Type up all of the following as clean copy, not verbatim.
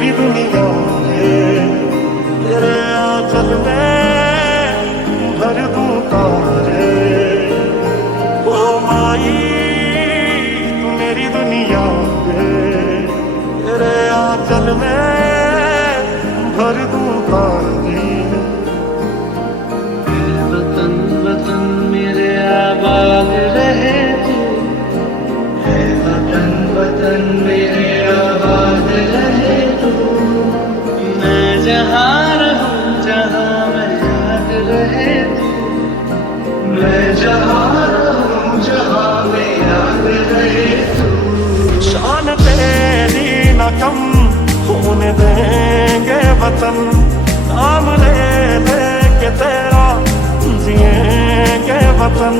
मेरी दुनिया में तेरे आंचल में भर दूं तारे। ओ माई तू मेरी दुनिया में तेरे आंचल में भर दूं तारे। वतन वतन मेरे आबाद रहे तू, है वतन वतन मेरे आबाद रहे तू। मैं जहाँ रहूं जहाँ मैं याद रहे तू, मैं जहाँ रहूं जहाँ मैं याद रहे तू। शान तेरी न कम होने देंगे वतन, नाम ले लेके तेरा जिएंगे वतन।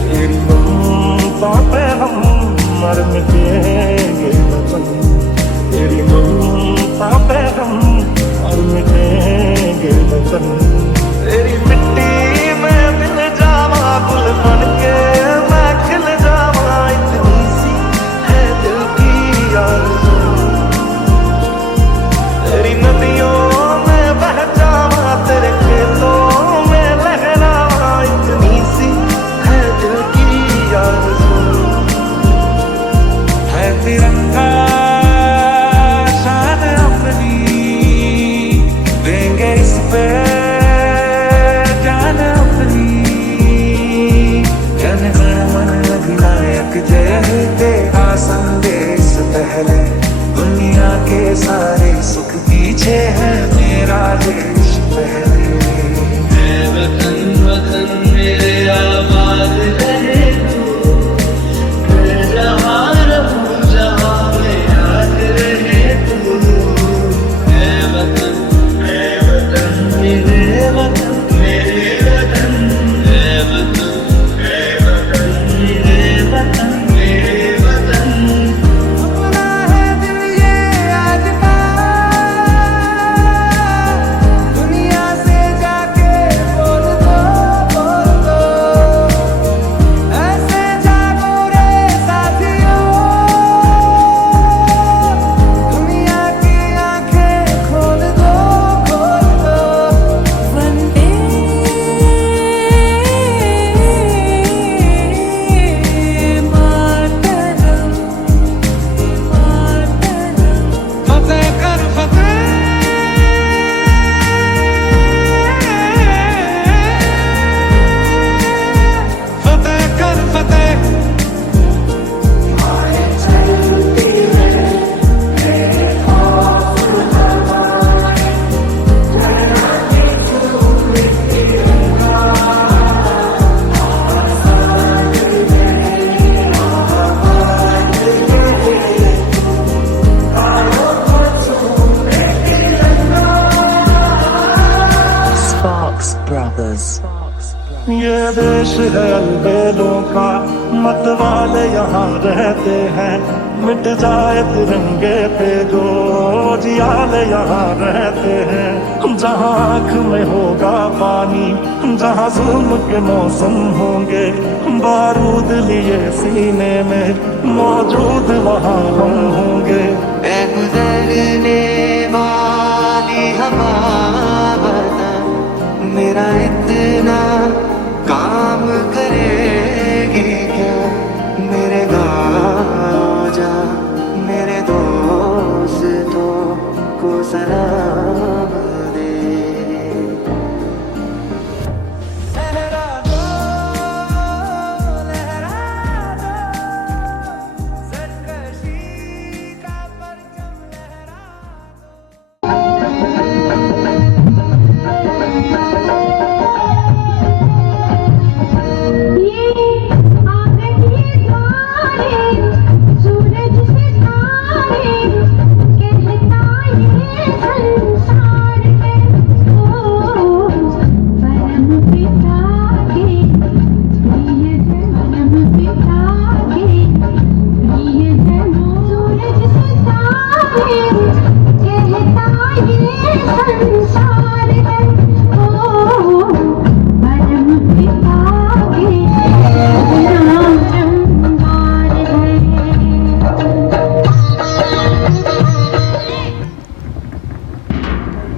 तेरी ममता पे हम मर मिटेंगे वतन, तेरी ममता पे हम मर मिटेंगे वतन। तेरी मिट्टी में दिल जावा गुल बन के मैं खिल जावा, इतनी सी है दिल की आरज़ू। तेरी नदियों में बह जावा, तेरे खेतों में लहरावा, इतनी सी है दिल की आरज़ू। है तिरंगा शान अपनी, देंगे इस पे जान अपनी। जन गण मन अधिनायक जय हे तेरा संदेश पहले, दुनिया के सारे सुख पीछे है मेरा देश पहले। वतन वतन मेरे आबाद रहे तू, मैं जहाँ रहूं जहाँ मैं याद रहे तू। है वतन मेरे वतन मेरे वतन, है वतन मेरे वतन मेरे वतन। अपना है दिल ये आज का, दुनिया से जाके बोल दो ऐसे जागो रे साथियों। दुनिया की आंखें खोल दो। वंदे मातरम, मातरम। फतेह कर फतेह, फतेह कर फतेह। Sparks Brothers. ये देश है अलबेलों का, मत वाले यहाँ रहते हैं। मिट जाए तिरंगे पे जो जियाले यहाँ रहते हैं। जहाँ आँख में होगा पानी, जहाँ जुल्म के मौसम होंगे, बारूद लिए सीने में मौजूद वहाँ हम होंगे। गुजरने वाली हवा बता, मेरा इतना काम करेगी क्या। मेरे गाँव जा मेरे दोस्तों को सलाम दे। लहरा दो, लहरा दो, सरकशी का परचम लहरा दो। सूरज सितारे कहता ये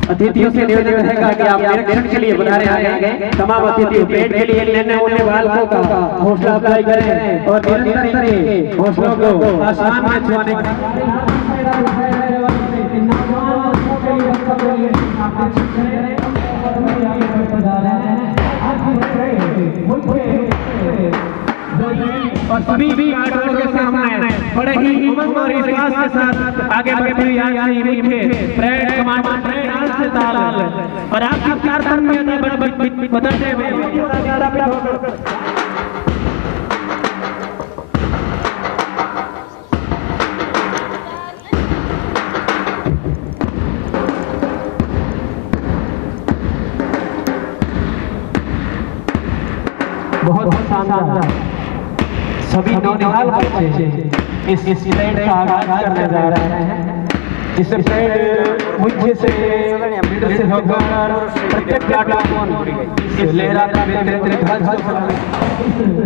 अतिथियों से निवेदन है कि आप निरीक्षण के लिए बुला रहे हैं। तमाम अतिथियों पेट के लिए लेने होने वालों का हौसला अफजाई करें और निरंतर से हौसलों को आसमान में छुआने और सभी भी आर्टिस्टों के सामने बड़े ही उमंग और विश्वास के साथ आगे बढ़ते हुए आज परेड कमांडर परेड आज से ताल और आपकी कारतन में बदलते हुए बहुत शानदार सभी नौनिहाल बच्चे इस परेड का आगाज करने जा रहे हैं, जिससे परेड मुझे से लीडर से होकर प्रत्येक प्लेटफॉर्म लहराता हुए ध्वज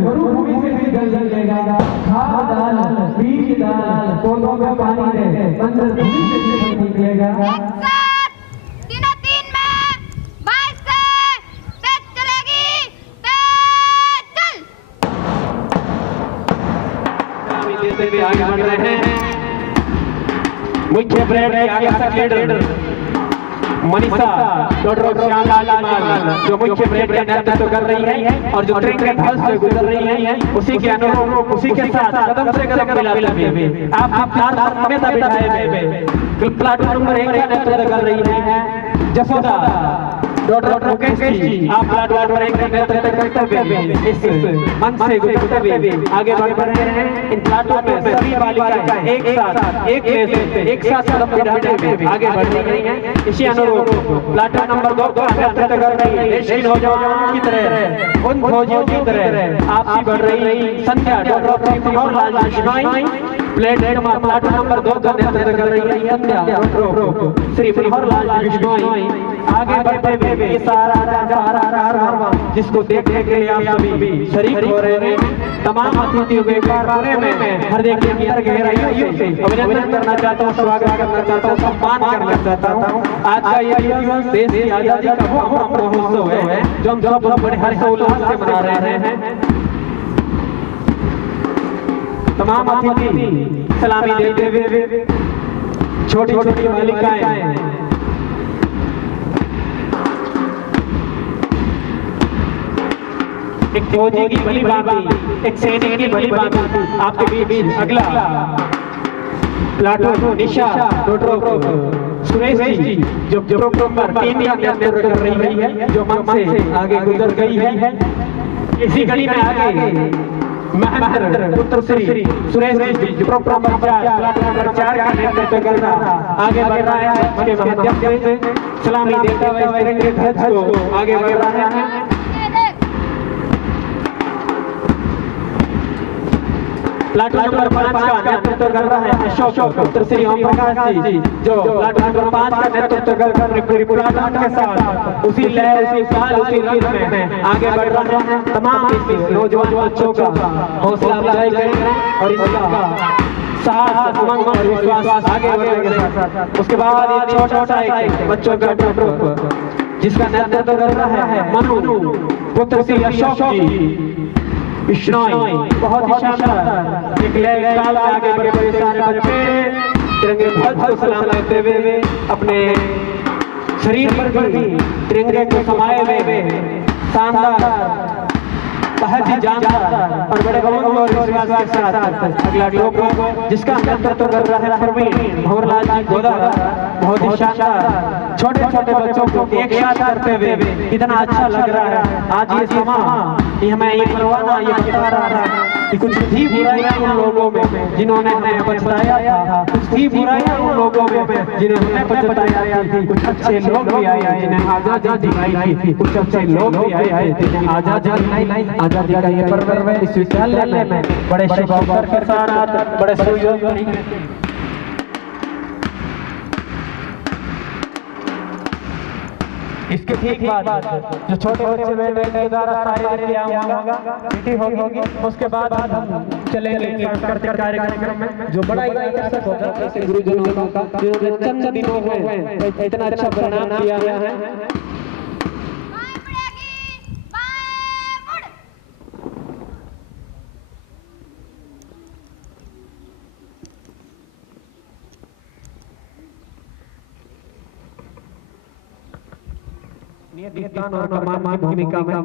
मरुभूमि से भी जलेगा, खाद डाल बीज डाल पौधों में पानी दे मंदिर धूप से निकलेगा। आगे बढ़ रहे हैं मुख्य परेड के आगे लीडर मनीषा जो मुख्य परेड का नेतृत्व कर रही है और जो ट्रेन के ध्वज से गुजर रही है, उसी के अनुरूप उसी के साथ कदम से कदम मिलाते हुए आप समेत बिठाए हुए प्लाटून नंबर 1 का नेतृत्व कर रही है जसोदा डॉक्टर मुकेश जी। आप प्लाटून नंबर 1 का नेतृत्व करते हुए इस मंच से गुजरते हुए आगे बढ़ रहे हैं। इन प्लाटून में सभी बालिकाएं एक साथ एक से एक साथ कदम मिलाते हुए आगे बढ़ रही हैं। इसी अनुरूप प्लाटून नंबर 2 का नेतृत्व कर रही है देश की नौजवानों की तरह उन फौजियों की तरह आपसी बढ़ रही संध्या doctor Manohar Lal Bishnoi. Platoon number 2 का नेतृत्व कर रही है संध्या डॉक्टर श्री मनोहर लाल बिश्नोई। आगे बढ़ते हुए ये सारा जिसको देखने के लिए आप सभी शरीक हो रहे हैं, तमाम अतिथियों को एक बार पूरे में हर देखने की गहराइयों से अभिनंदन करना चाहता हूँ, स्वागत करना चाहता हूँ, सम्मान करना चाहता हूँ। आज का ये दिवस देश की आजादी का वो अमृत महोत्सव है जो हम सब बड़े हर्षोल्लास से मना रहे हैं। तमाम अतिथि सलामी देते हुए छोटी छोटी बालिकाएं एक फौजी की भली बात, एक सैनिक की भली बात आपके बीच अगला प्लाटून निशा डॉक्टर सुरेश जी जो नंबर 3 का नेतृत्व कर रही है, जो मंच से आगे गुजर गई है। इसी कड़ी में आगे महंतर पुत्र श्री सुरेश जी जो नंबर 4 का नेतृत्व कर रहा आगे बढ़ रहा है। उसके माध्यम से सलामी देते हुए तिरंगे ध्वज को आगे बढ़ रहा है। प्लाटून नंबर 5 का नेतृत्व कर रहा है अशोक पुत्र श्री ओम प्रकाश जी जो प्लाटून नंबर 5 का नेतृत्व कर प्लाटून के साथ उसी लय उसी काल उसी रीत में आगे बढ़ रहा है। तमाम इस नौजवान बच्चों का हौसला अफजाई करें और इनका साहस उमंग और विश्वास आगे बढ़ेगा। उसके बाद ये छोटा सा एक बच्चों का ग्रुप जिसका नेतृत्व कर रहा है मनु पुत्र श्री अशोक जी बिश्नोई। बहुत ही शानदार एक लय काल आगे बढ़े हुए सारे बच्चे तिरंगे ध्वज को सलाम करते हुए अपने शरीर पर भी तिरंगे को समाये हुए शानदार बहुत ही जानदार और बड़े उमंग और विश्वास के साथ अगला ग्रुप जिसका नेतृत्व कर रहा है प्रवीण भंवरलाल जी गोदा। बहुत ही शानदार छोटे छोटे बच्चों को एक साथ करते हुए कितना अच्छा लग रहा है। आज ये समा ये हमें ये परवाना ये बता रहा है कि कुछ थी बुराइयां उन लोगों में जिन्होंने हमें बचाया था, कुछ थी बुराइयां उन लोगों में जिन्होंने हमें बचाया थी। कुछ अच्छे लोग भी आए हैं जिन्हें आजादी दिलाई थी, कुछ अच्छे लोग भी आए हैं जिन्हें आजादी दिलाई। आजादी का ये पर्व है इस विद्यालय में बड़े शुभ अवसर के साथ बड़े सुयोग्य इसके ठीक बाद जो छोटे बच्चे बैठे द्वारा सारे होगा, उसके बाद चलेंगे सांस्कृतिक कार्यक्रम में जो बड़ा ही आकर्षक होगा ऐसे गुरुजनों का जिन्होंने चंद दिनों में इतना अच्छा परिणाम दिया है। नियत और कमान की भूमिका में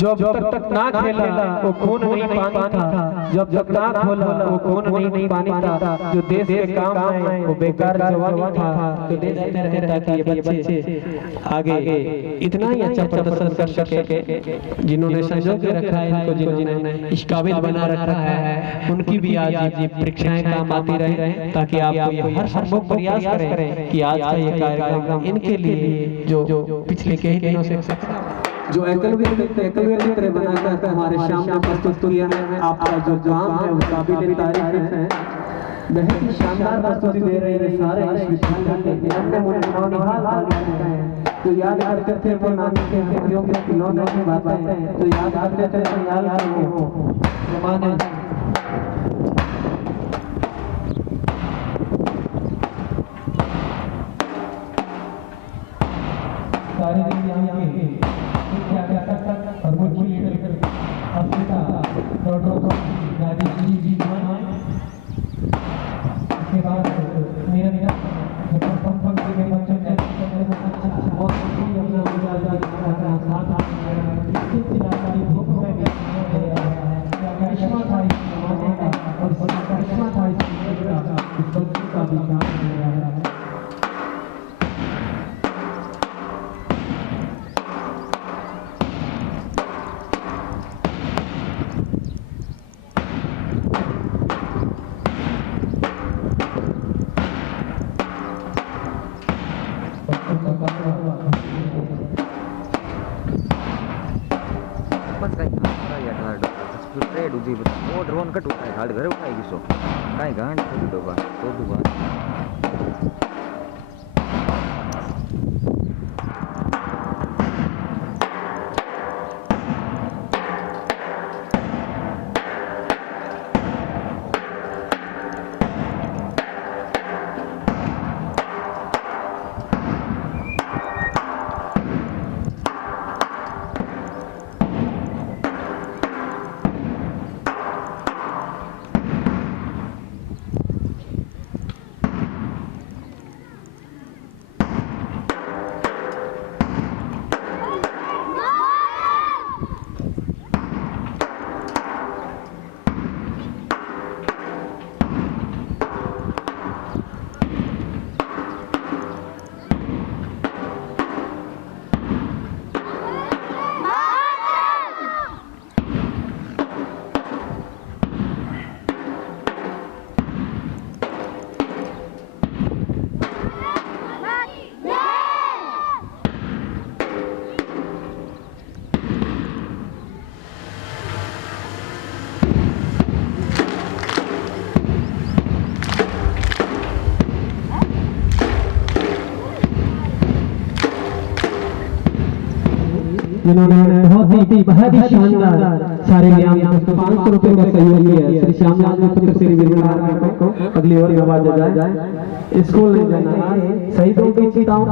जब तक ना खेला वो खून नहीं पानी था, जब तक ना खोला वो खून नहीं पानी था, जो देश के काम है वो बेकार जवानी था, तो देश कहते रहता कि ये बच्चे आगे इतना ही अच्छा प्रदर्शन कर सके, जिन्होंने संजो के रखा है इनको, जिन्होंने इस काबिल बना रखा है, उनकी भी आज परीक्षाएं काम आती रहे, ताकि आप हर संभव प्रयास करें कि आज का ये कार्यक्रम इनके लिए जो पिछले कई दिनों से जो एकलव्य की तरह बनाकर हमारे सामने प्रस्तुत किया है, आपका जो काम है वो काबिल तारीफ है। बहुत ही शानदार प्रस्तुति दे रहे हैं सारे विद्यार्थी के अन्य मुनिहाल हैं, तो याद करते थे वो नाम के हथियों के खिलौनों की बातें, तो याद करते थे ख्याल के वो जमाने सारी और मुख्य leader Africa doctor Rajesh ji इसके बाद मेरा पंखी के बच्चों ने बहुत ही अपना साथ चिरागारी भूख में भी करिश्मा था इस जमाने का, और करिश्मा था इस बच्चों का भी काम कर रहा है। ड्रोन कट उठाए हाल घर उठाएगी सो कहीं गांड तो दुबारा जिन्होंने बहुत ही शानदार सारे 500 रुपए का सहयोग किया है। श्री श्यामलाल पुत्र श्री वीरनारायण को अगली ओर नवाजा जाए। स्कूल नहीं जाना है, शहीदों की चिताओं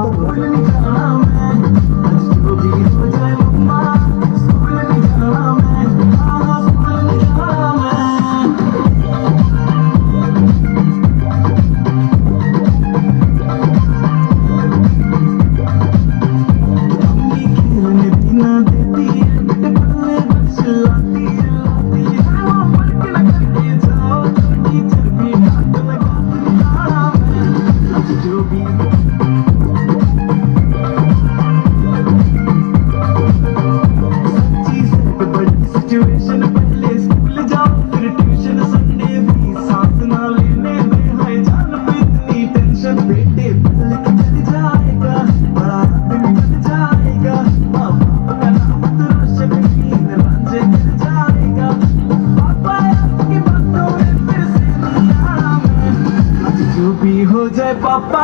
पापा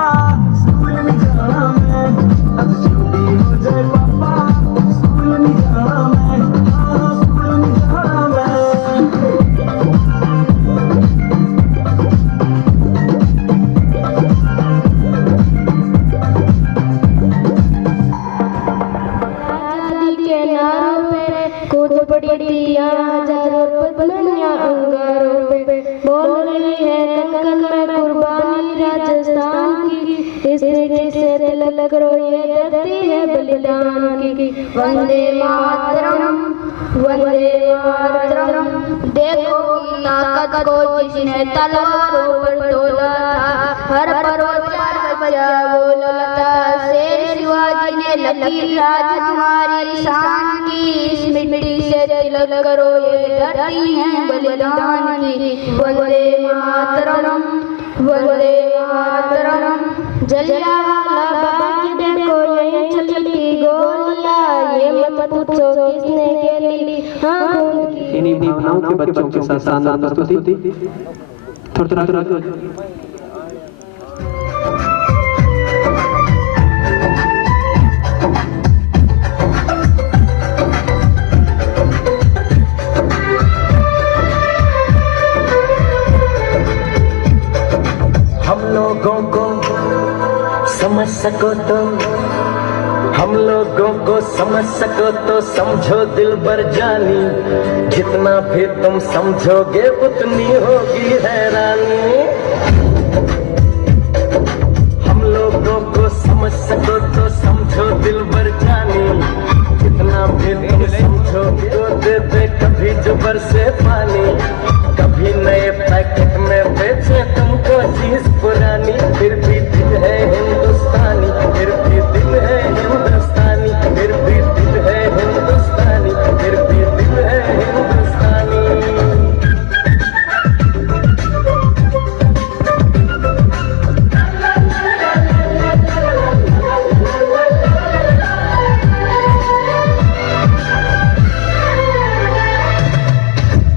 स्कूल में जाना मैं, अब छुट्टी हो जाए पापा स्कूल में जाना मैं, स्कूल बलिदान की। वंदे मातरम, वंदे मातरम। देखो की ताकत को जिसने तलवारों पर तोला था, हर पर्वत पर बजा बोला था। शेर शिवाजी ने लकीर राज हमारी शान की। इस मिट्टी से तिलक करो ये धरती है बलिदान की। वंदे मातरम, वंदे मातरम। जलियांवाला बाग देखो ये चलती गोलियां, ये मत पूछो किसने खेली हाँ खून की। इन्हीं भावनाओं के बच्चों के साथ शानदार प्रस्तुति। थोड़ा हम लोगों को समझ सको तो, हम लोगों को समझ सको तो समझो दिलबर जानी। जितना भी तुम समझोगे उतनी होगी हैरानी। हम लोगों को समझ सको तो समझो दिलबर जानी। जितना भी तुम समझोगे तो दे दे कभी जुबर से पानी। कभी नए पैकेट में बेचे तुमको चीज पुरानी। फिर भी दिल है हिंदुस्तानी, फिर भी दिल है हिंदुस्तानी, फिर भी दिल है हिंदुस्तानी, फिर भी दिल है हिंदुस्तानी।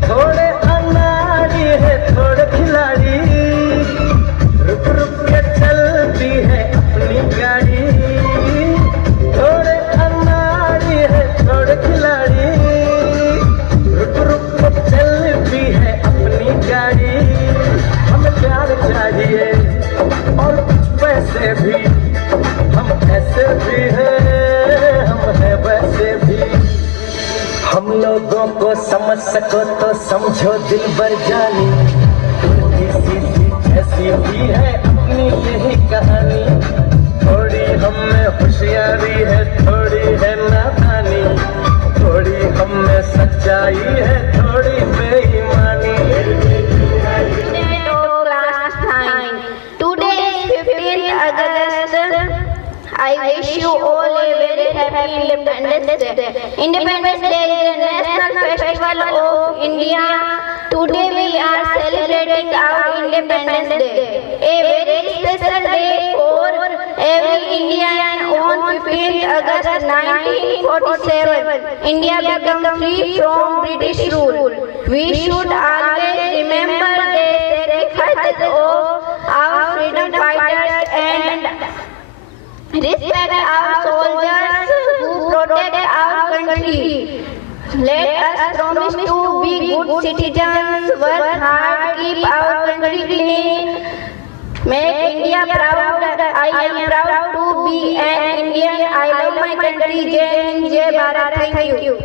थोड़े अनाड़ी है थोड़े खिलाड़ी, रुक रुक के चलती है अपनी गाड़ी। थोड़े अनाड़ी है थोड़े खिलाड़ी, रुक रुक के चलती है अपनी गाड़ी। हमें प्यार चाहिए और कुछ पैसे भी, हम ऐसे भी हैं हम हैं वैसे भी। हम लोगों को समझ सको तो समझो दिलबर जानी। उनकी सीधी ऐसी भी है अपनी यही कहानी। थोड़ी हम में होशियारी है थोड़ी है नादानी। थोड़ी हम में सच्चाई है थोड़ी बेईमानी। Today is 15th August. I wish you all a very happy Independence Day. Independence Day is a national festival of India. Today we are celebrating our Independence Day. A very special day for every Indian. On 15th August 1947, India became free from British rule. We should always remember the sacrifices of our freedom fighters and respect our soldiers who protect our country. Let us promise to be good citizens, work hard, keep our country clean, make India proud. I am proud to be an Indian. I love my country. Jai Hind, Jai Bharat. Thank you.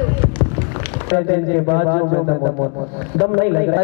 दम नहीं लग रहा।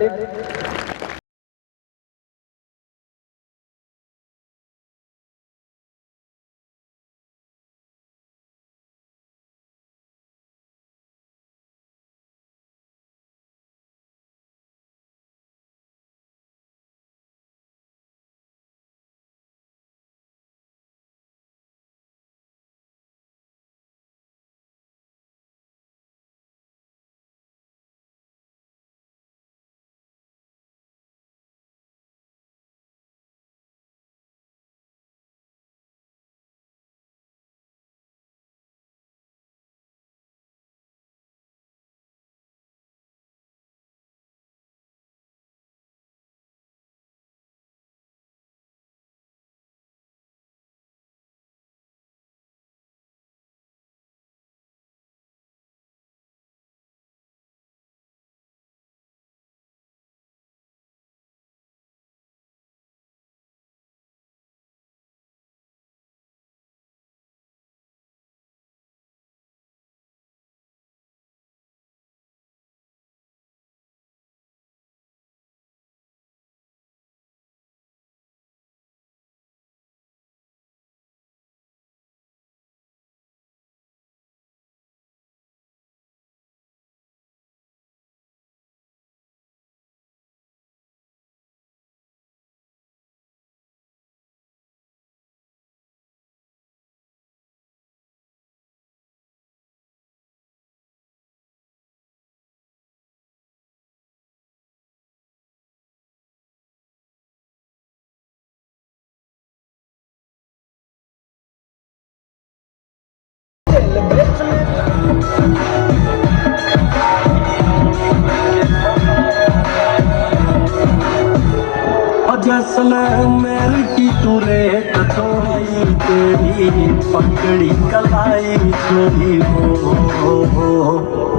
सने मेरी की तुरे कटोरी तेरी पकड़ी कलाई छोरी हो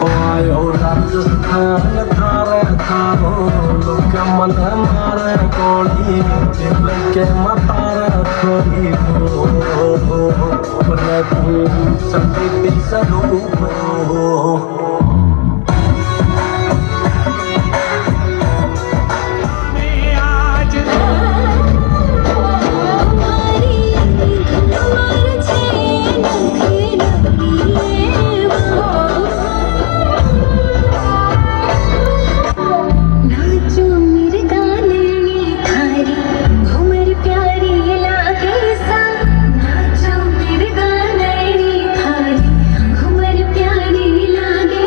आयो राजस्थान थारे थारो लोग मन मारे गोली दिल के मतारे छोरी हो रे तू सती सरूप हो घुमर प्यारी लागे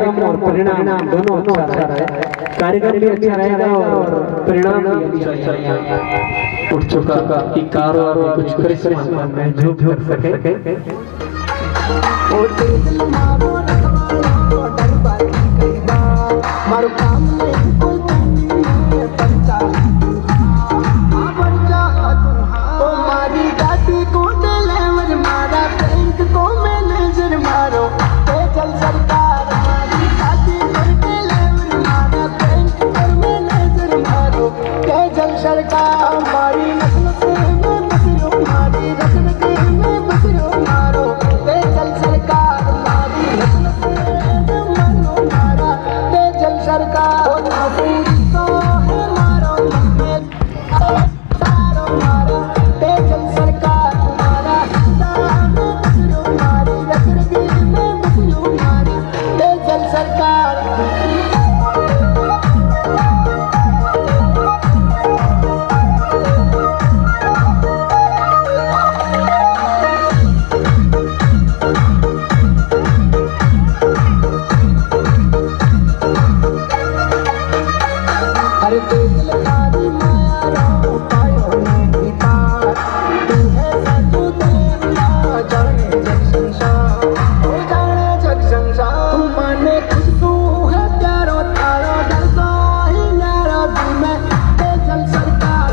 कार्यक्रम और परिणाम दोनों अच्छा रहे। कार्यक्रम भी अच्छा रहेगा और परिणाम भी अच्छा रहेगा। उठ चुका कि कारोबार में कुछ करिश्मा में जो कर सके। ओ दिल मारो रखवालो डर बाकी कई बार मारो काम में कोई नहीं पंचा पंचा ओ मारी गाड़ी को ड्राइवर मारा बैंक को मैनेजर मारो ते चल सरकार मारी गाड़ी को ड्राइवर मारा बैंक को मैनेजर मारो ते चल सरकार मारी नस्ल से में बसरो मारी रगड़ के में बसरो मारो ते चल सरकार मारी नस्ल से में मनो मारा ते चल सरकार ओ पूरी तो है मारो सारो मारा ते चल सरकार मारा बसरो मारी रगड़ के में बसरो मारी ते चल सरकार। अरे दिल कारी माया रो पायो नहीं पार तू है साधु देवता जाने जग संसार ओ जाने जग संसार तू माने खुद तू है प्यारो तारो डर तो ही नारो दिल में ते चल सरकार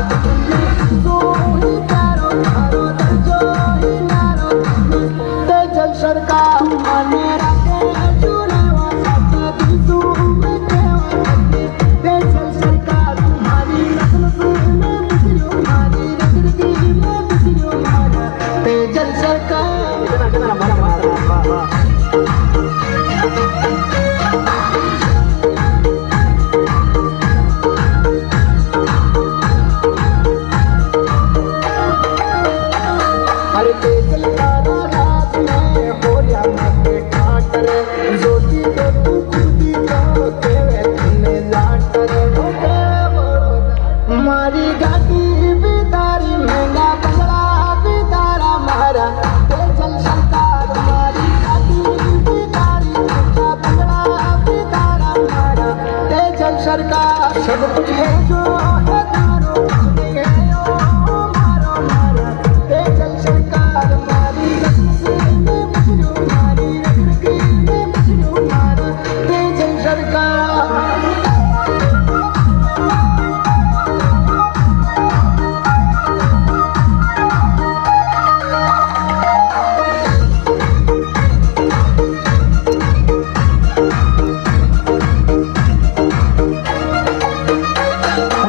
तू ही प्यारो तारो डर तो ही नारो दिल में ते चल सरकार तू माने रखे चुने वो सच्चे दिल तू में केवा ते चल सरकार तुम्हारी नस्ल से में बसरो मारी रगड़ के में बसरो मारा ते चल सरकार। अरे तेजल तारा रात में हो या मत काट रे ज्योति तो तू खुदी तो तेरे तने लाट रे हो बड़ो मारी गाड़ी भी तारी महंगा बंगला भी तारा मारा तेजल सरकार मारी गाड़ी भी तारी महंगा बंगला भी तारा मारा तेजल सरकार सब कुछ है जो है तारो है ओ मारो मारा तेजल सरकार मारी नस्ल से में बसरो मारी रगड़ के में बसरो मारा तेजल सरकार।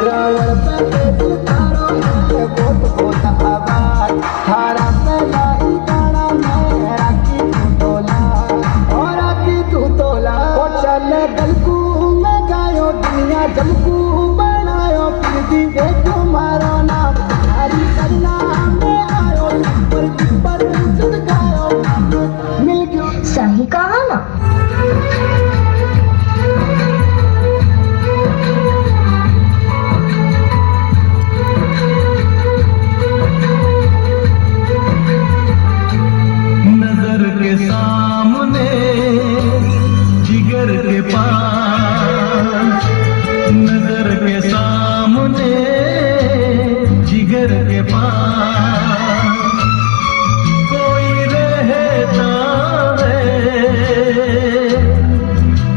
रावण पे तेज तारो है बहुत बहुत आवाज थारा पे लाई गाना में राखी तू तोला और राखी तू तोला ओ चले दलकू में गायो दुनिया जमकू बनायो फिर भी देखो मारो नाम हरी करना में आयो पर जुद गायो मिल गयो सही कहा ना। नजर के सामने जिगर के पास नजर के सामने जिगर के पास कोई रहता है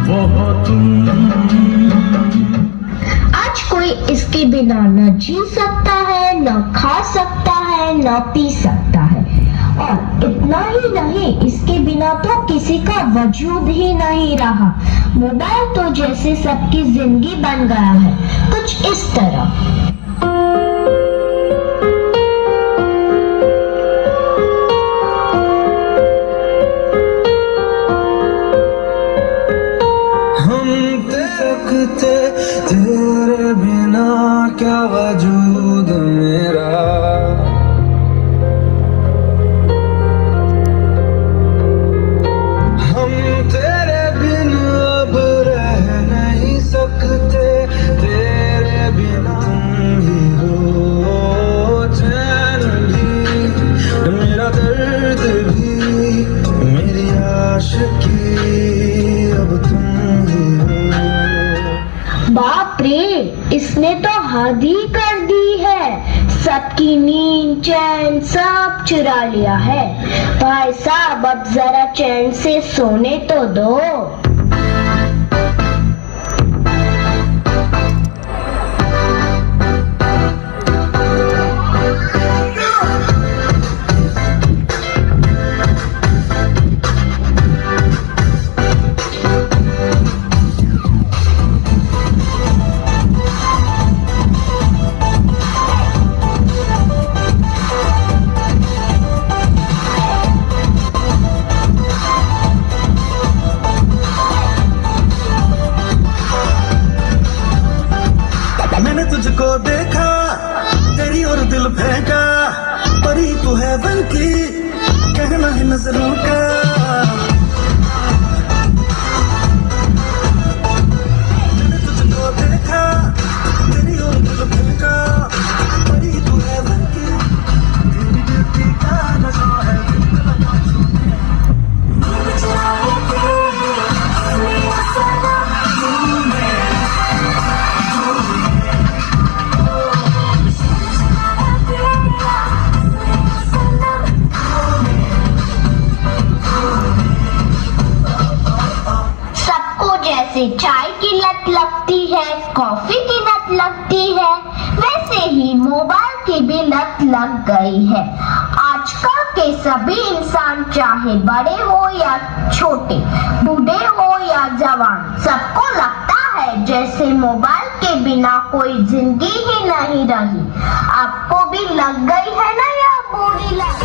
वो तुम। आज कोई इसके बिना न जी सकता है, न खा सकता है, न पी सकता है। और इतना ही नहीं, इसके बिना तो किसी का वजूद ही नहीं रहा। मोबाइल तो जैसे सबकी जिंदगी बन गया है, कुछ इस तरह। हम तकते तेरे बिना क्या वजूद मेरा। हम तेरे बिन अब रह नहीं सकते, तेरे बिना तुम ही हो, चैन भी मेरा दर्द भी मेरी आशिकी अब तुम बाप रे, इसने तो हद ही कर दी है। सबकी नींद चैन सब चुरा लिया है। भाई साहब, अब जरा चैन से सोने तो दो। मैंने तुझको देखा, तेरी और दिल फेंका, परी तू है बन की, कहना है नजरों का। मैंने तुझको देखा, तेरी और दिल फेंका, परी तू है बन की, तेरी ब्यूटी का नशा है। जैसे चाय की लत लगती है, कॉफी की लत लगती है, वैसे ही मोबाइल की भी लत लग गई है। आजकल के सभी इंसान, चाहे बड़े हो या छोटे, बूढ़े हो या जवान, सबको लगता है जैसे मोबाइल के बिना कोई जिंदगी ही नहीं रही। आपको भी लग गई है ना यह बुरी लत?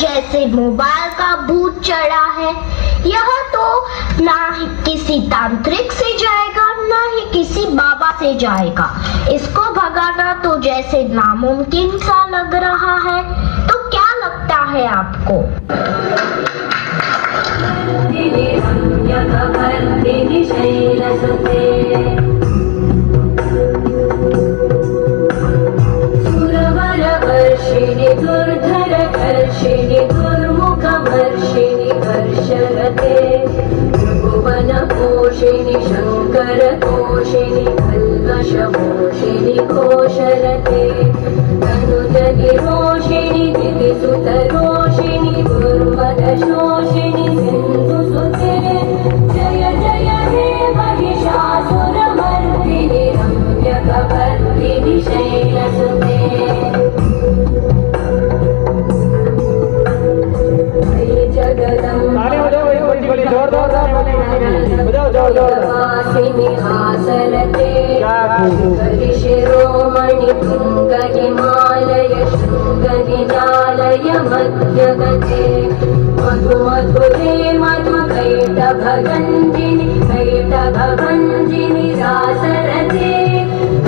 जैसे मोबाइल का भूत चढ़ा है। यह तो ना ही किसी तांत्रिक से जाएगा, ना ही किसी बाबा से जाएगा। इसको भगाना तो जैसे नामुमकिन सा लग रहा है। तो क्या लगता है आपको? दुर्धरकर्षिणि दुर्मुखवर्षिणि कर्षरते भुवनपोषिणि शङ्करतोषिणि कल्मषमोषिणि घोषरते तनुजनिरोषिणि दितिसुतरोषिणि दुर्मदशोषिणि सिन्धुसुते जय जय हे महिषासुरमर्दिनि रम्यकपर्दिनि शैलसुते। शिरोमणि तुंग हिमालय शृंगनिजालय मध्यगते मधु मधुरे मधु कैटभगञ्जिनि रासरते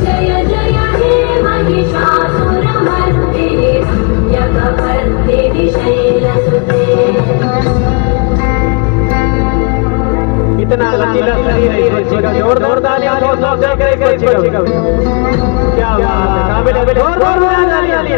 जय जय हे महिषासुरमर्दिनि रम्यकपर्दिनि शैलसुते। इतना लचीला शरीर है बच्चेगा, जोरदार तालियां दो जय करे बच्चेगा। क्या बात है, काबिल है, जोरदार तालियां।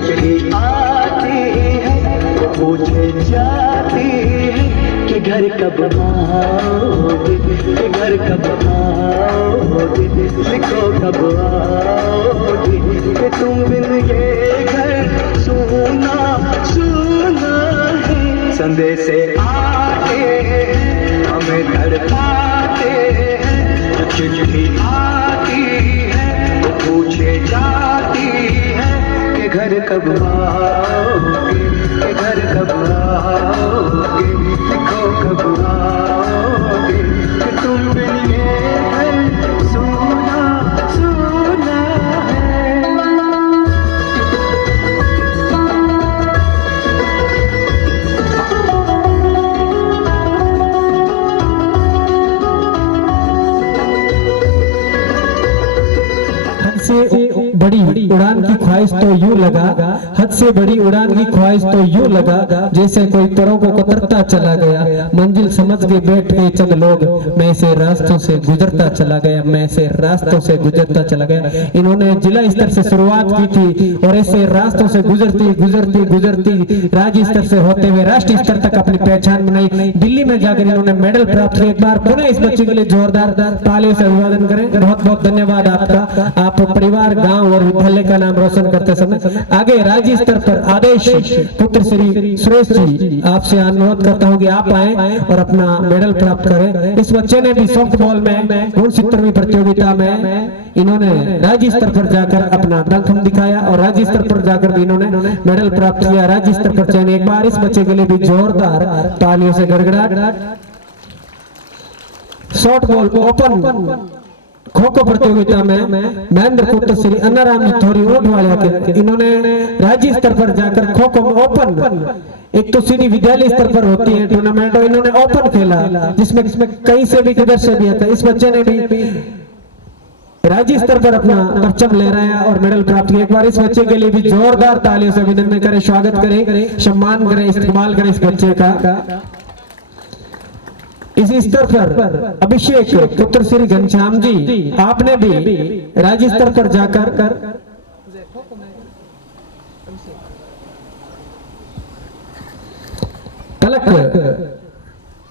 चिट्ठी आती है पूछे जाती है कि घर कब आओगे, कि घर कब आओगे, लिखो कब आओगे, कि तुम बिन ये घर सुना सुना है। संदेशे आते हैं हमें तड़पाते हैं, चिट्ठी आती है पूछे जाती है कि घर कब आओगे, कि घर कब आओगे, लिखो कब आओगे, कि तुम बिन ये घर सुना सुना है। से बड़ी उड़ान की ख्वाहिश तो यूं लगा, हद से बड़ी उड़ान की ख्वाहिश तो यूं लगा, जैसे कोई परों को कतरता चला गया, मंजिल समझ के बैठ गए चंद लोग, मैं से रास्तों से गुजरता चला गया, मैं से रास्तों से गुजरता चला गया। इन्होंने जिला स्तर से शुरुआत की थी और ऐसे रास्तों से गुजरती गुजरती गुजरती राज्य स्तर से होते हुए राष्ट्रीय स्तर तक अपनी पहचान बनाई। दिल्ली में जाकर इन्होंने मेडल प्राप्त किया। एक बार पुनः इस बच्चे के लिए जोरदार तालियों से अभिवादन करें। बहुत बहुत धन्यवाद आपका। आप परिवार, गांव और विद्यालय का नाम रोशन करते समय आगे राज्य स्तर पर आदेश पुत्र श्री सुरेश जी, आपसे अनुरोध करता हूं कि आप आए और अपना मेडल प्राप्त करें। इस बच्चे ने भी सॉफ्टबॉल में 69वीं प्रतियोगिता में इन्होंने राज्य स्तर पर जाकर अपना दमखम दिखाया और राज्य स्तर पर जाकर भी इन्होंने मेडल प्राप्त किया। राज्य स्तर पर चयन, एक बार इस बच्चे के लिए भी जोरदार तालियों से गड़गड़ाहट। शॉर्टबॉल ओपन खो-खो प्रतियोगिता में महेंद्र पुत्र श्री अन्नाराम जी थोरी ओटवालिया के इन्होंने राज्य स्तर पर जाकर खो-खो में ओपन, एक तो सीधी विद्यालय स्तर पर होती है टूर्नामेंट, और इन्होंने ओपन खेला जिसमें कहीं से भी किधर से भी आता। इस बच्चे ने भी राज्य स्तर पर अपना परचम लहराया और मेडल प्राप्त किया। एक बार इस बच्चे के लिए भी जोरदार तालियों से अभिनंदन करें, स्वागत करें, सम्मान करें, इस्तेमाल करें इस बच्चे का। इसी स्तर पर अभिषेक पुत्र श्री घनश्याम जी, आपने भी राज्य स्तर पर जाकर तलक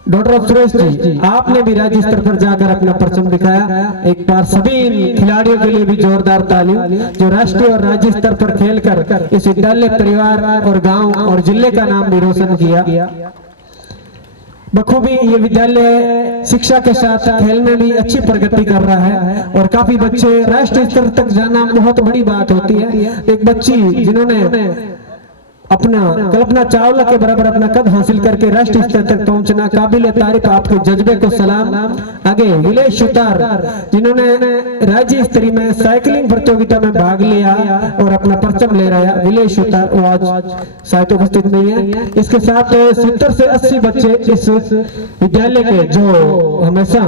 डॉक्टर ऑफ सुरेश जी, आपने भी राज्य स्तर पर जाकर अपना परचम दिखाया। एक बार सभी खिलाड़ियों के लिए भी जोरदार तालियां, जो राष्ट्रीय और राज्य स्तर पर खेलकर इस विद्यालय, परिवार और गांव और जिले का नाम भी रोशन किया। बखूबी ये विद्यालय शिक्षा के साथ खेल में भी अच्छी प्रगति कर रहा है और काफी बच्चे राष्ट्रीय स्तर तक जाना बहुत बड़ी बात होती है। एक बच्ची जिन्होंने अपना कल्पना चावला के बराबर अपना कद हासिल करके राष्ट्रीय स्तर तक पहुंचना काबिल तारीफ, आपके जज्बे को सलाम। आगे विलेश सुतार, जिन्होंने राज्य स्तरीय में साइकिलिंग प्रतियोगिता में भाग लिया और अपना परचम ले रहा है। विलेश सुतार वो आज शायद उपस्थित नहीं है। इसके साथ 70 से 80 बच्चे इस विद्यालय के जो हमेशा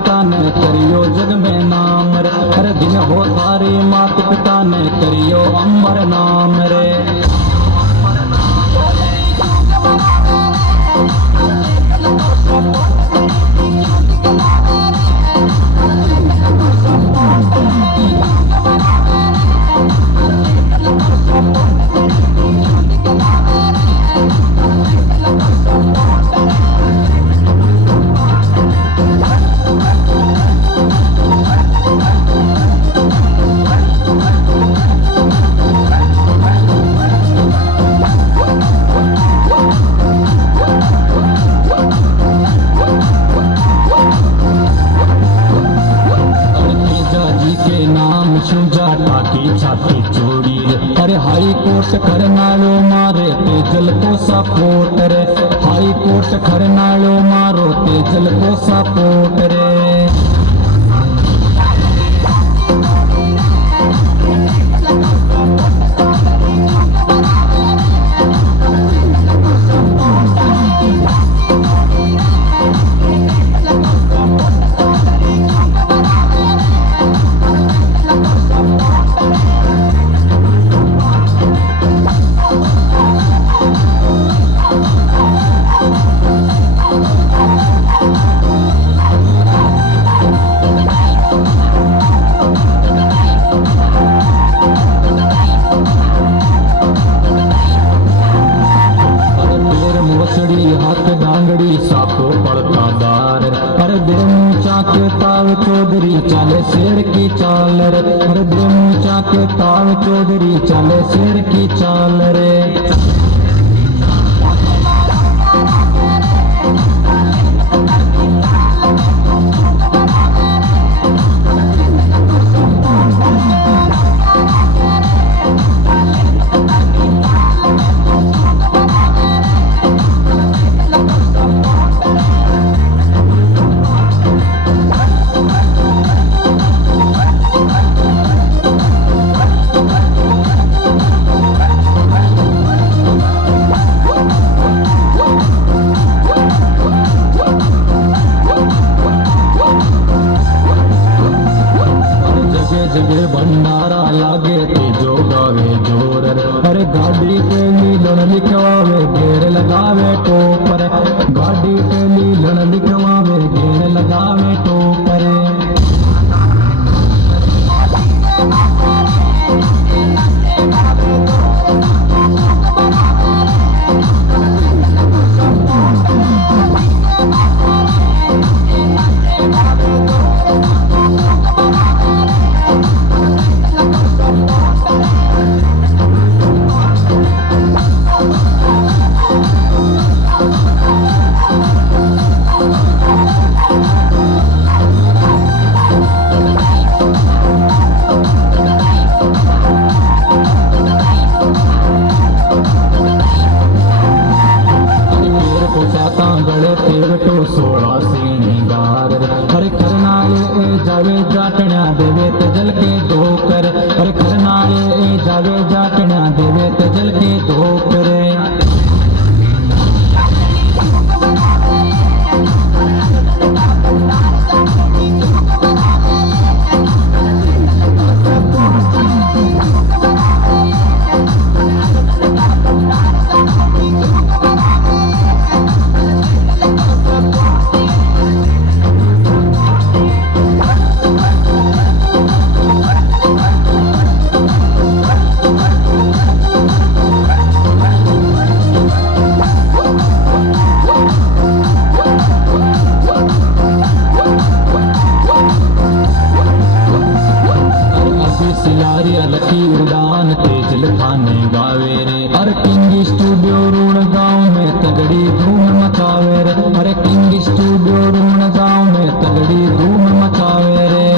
पिता ने करियो जग में नाम रे, अरे दिन हो थारे माता पिता ने करियो अमर नाम रे। छाती चोरी रे, अरे हाई कोर्ट करनालो मारे तेजल को सपोर्ट रे, हाई कोर्ट करनालो मारो तेजल को सपोर्ट रे। चौधरी चले शेर की चाल रे, अरे ब्रह्मचा के ताव चौधरी चले शेर की चाल रे। भंडारा लागे तेजो गावे जोर, अरे गाड़ी के लीलन लिखवावे घेर लगावे टोपर, गाड़ी के लीलन लिखवावे घेर लगावे टोपर। जावे जाटण्या देवे तजल के धोकर, अरे खरनाले जावे जाटण्या देवे तजल के धोकर। लकी उड़ान तेजल खाने गावे रे, अरे किंग स्टूडियो रूण गांव में तगड़ी धूम मचावे रे, अरे किंग स्टूडियो रूण गांव में तगड़ी धूम मचावे रे।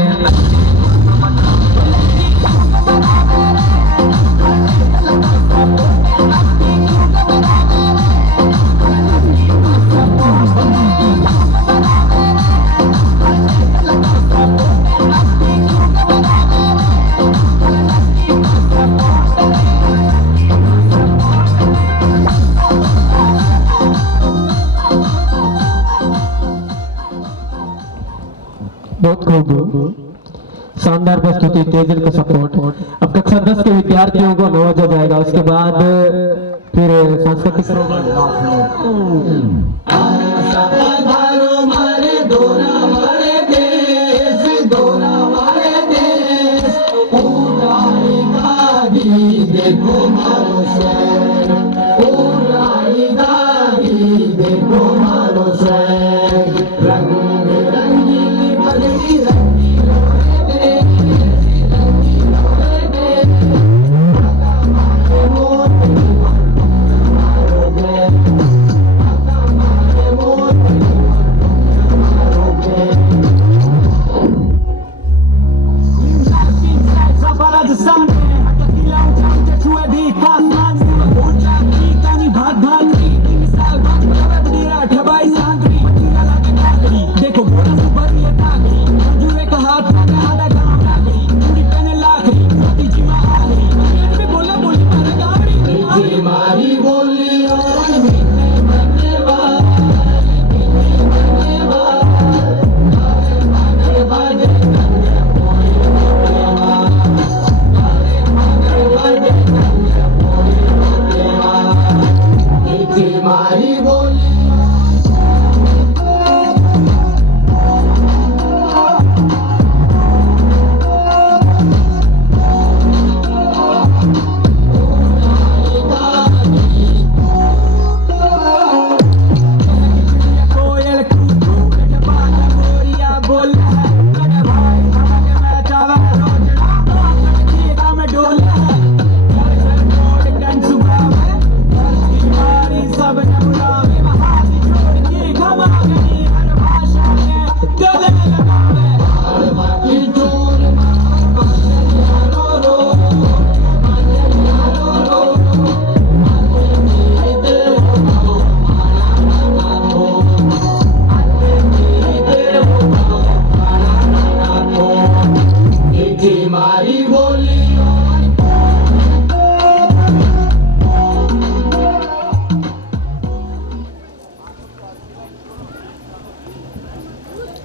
बहुत खूब, शानदार प्रस्तुति, तेजल का सपोर्ट। अब कक्षा 10 के विद्यार्थियों को नवाजा जाएगा, उसके बाद फिर सांस्कृतिक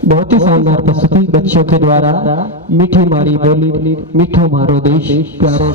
बहुत ही शानदार प्रस्तुति बच्चों के द्वारा। मीठी मारी बोली, मीठो मारो देश, प्यारो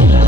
Hey,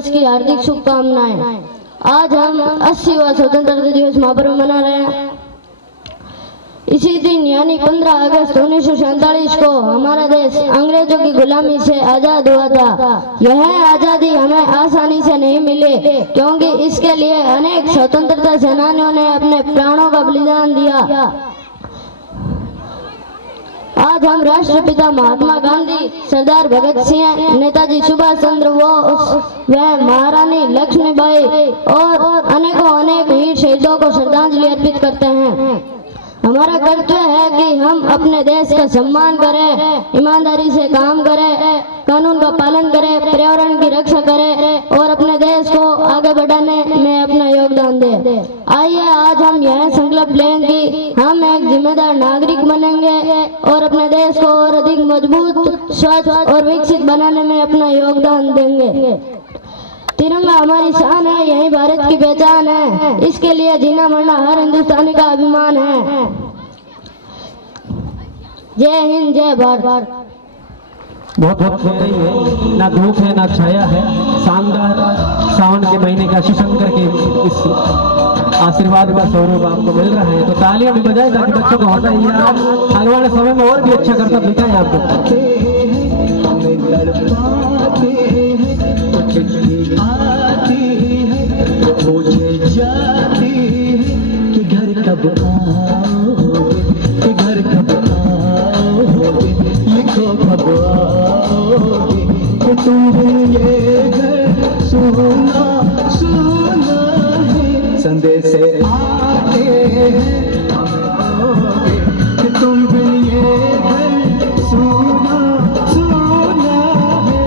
दिवस की हार्दिक शुभकामनाएं। आज हम 80वां स्वतंत्रता दिवस महापर्व मना रहे हैं। इसी दिन यानी 15 अगस्त 1947 को हमारा देश अंग्रेजों की गुलामी से आजाद हुआ था। यह आजादी हमें आसानी से नहीं मिली, क्योंकि इसके लिए अनेक स्वतंत्रता सेनानियों ने अपने प्राणों का बलिदान दिया। आज हम राष्ट्रपिता महात्मा गांधी, सरदार भगत सिंह, नेताजी सुभाष चंद्र बोस व महारानी लक्ष्मीबाई और अनेक वीर शहीदों को श्रद्धांजलि अर्पित करते हैं। हमारा कर्तव्य है कि हम अपने देश का सम्मान करें, ईमानदारी से काम करें, कानून का पालन करें, पर्यावरण की रक्षा करें और अपने देश को आगे बढ़ाने में अपना योगदान दें। आइए आज हम यह संकल्प लें कि हम एक जिम्मेदार नागरिक बनेंगे और अपने देश को और अधिक मजबूत, स्वच्छ और विकसित बनाने में अपना योगदान देंगे। तिरंगा हमारी शान है, यही भारत की पहचान है। इसके लिए जीना मरना हर हिंदुस्तानी का अभिमान है। जय हिंद, जय भारत। बहुत सही है, ना धूप है ना छाया है, शानदार सावन के महीने का शिवशंकर के इस आशीर्वाद का स्वरूप आपको मिल रहा है, तो तालियां भी बजाएं ताकि बच्चों को होता ही आने वाले समय में और भी अच्छा करता दिखाएं आपको। मुझे जाती है कि घर कब आओगे, कि घर कब आओगे, लिखो कब आओगे, कि तुम्हें ये घर सुना सुना है, संदेश आते हैं आओगे, कि तुम्हें ये घर सुना सुना है।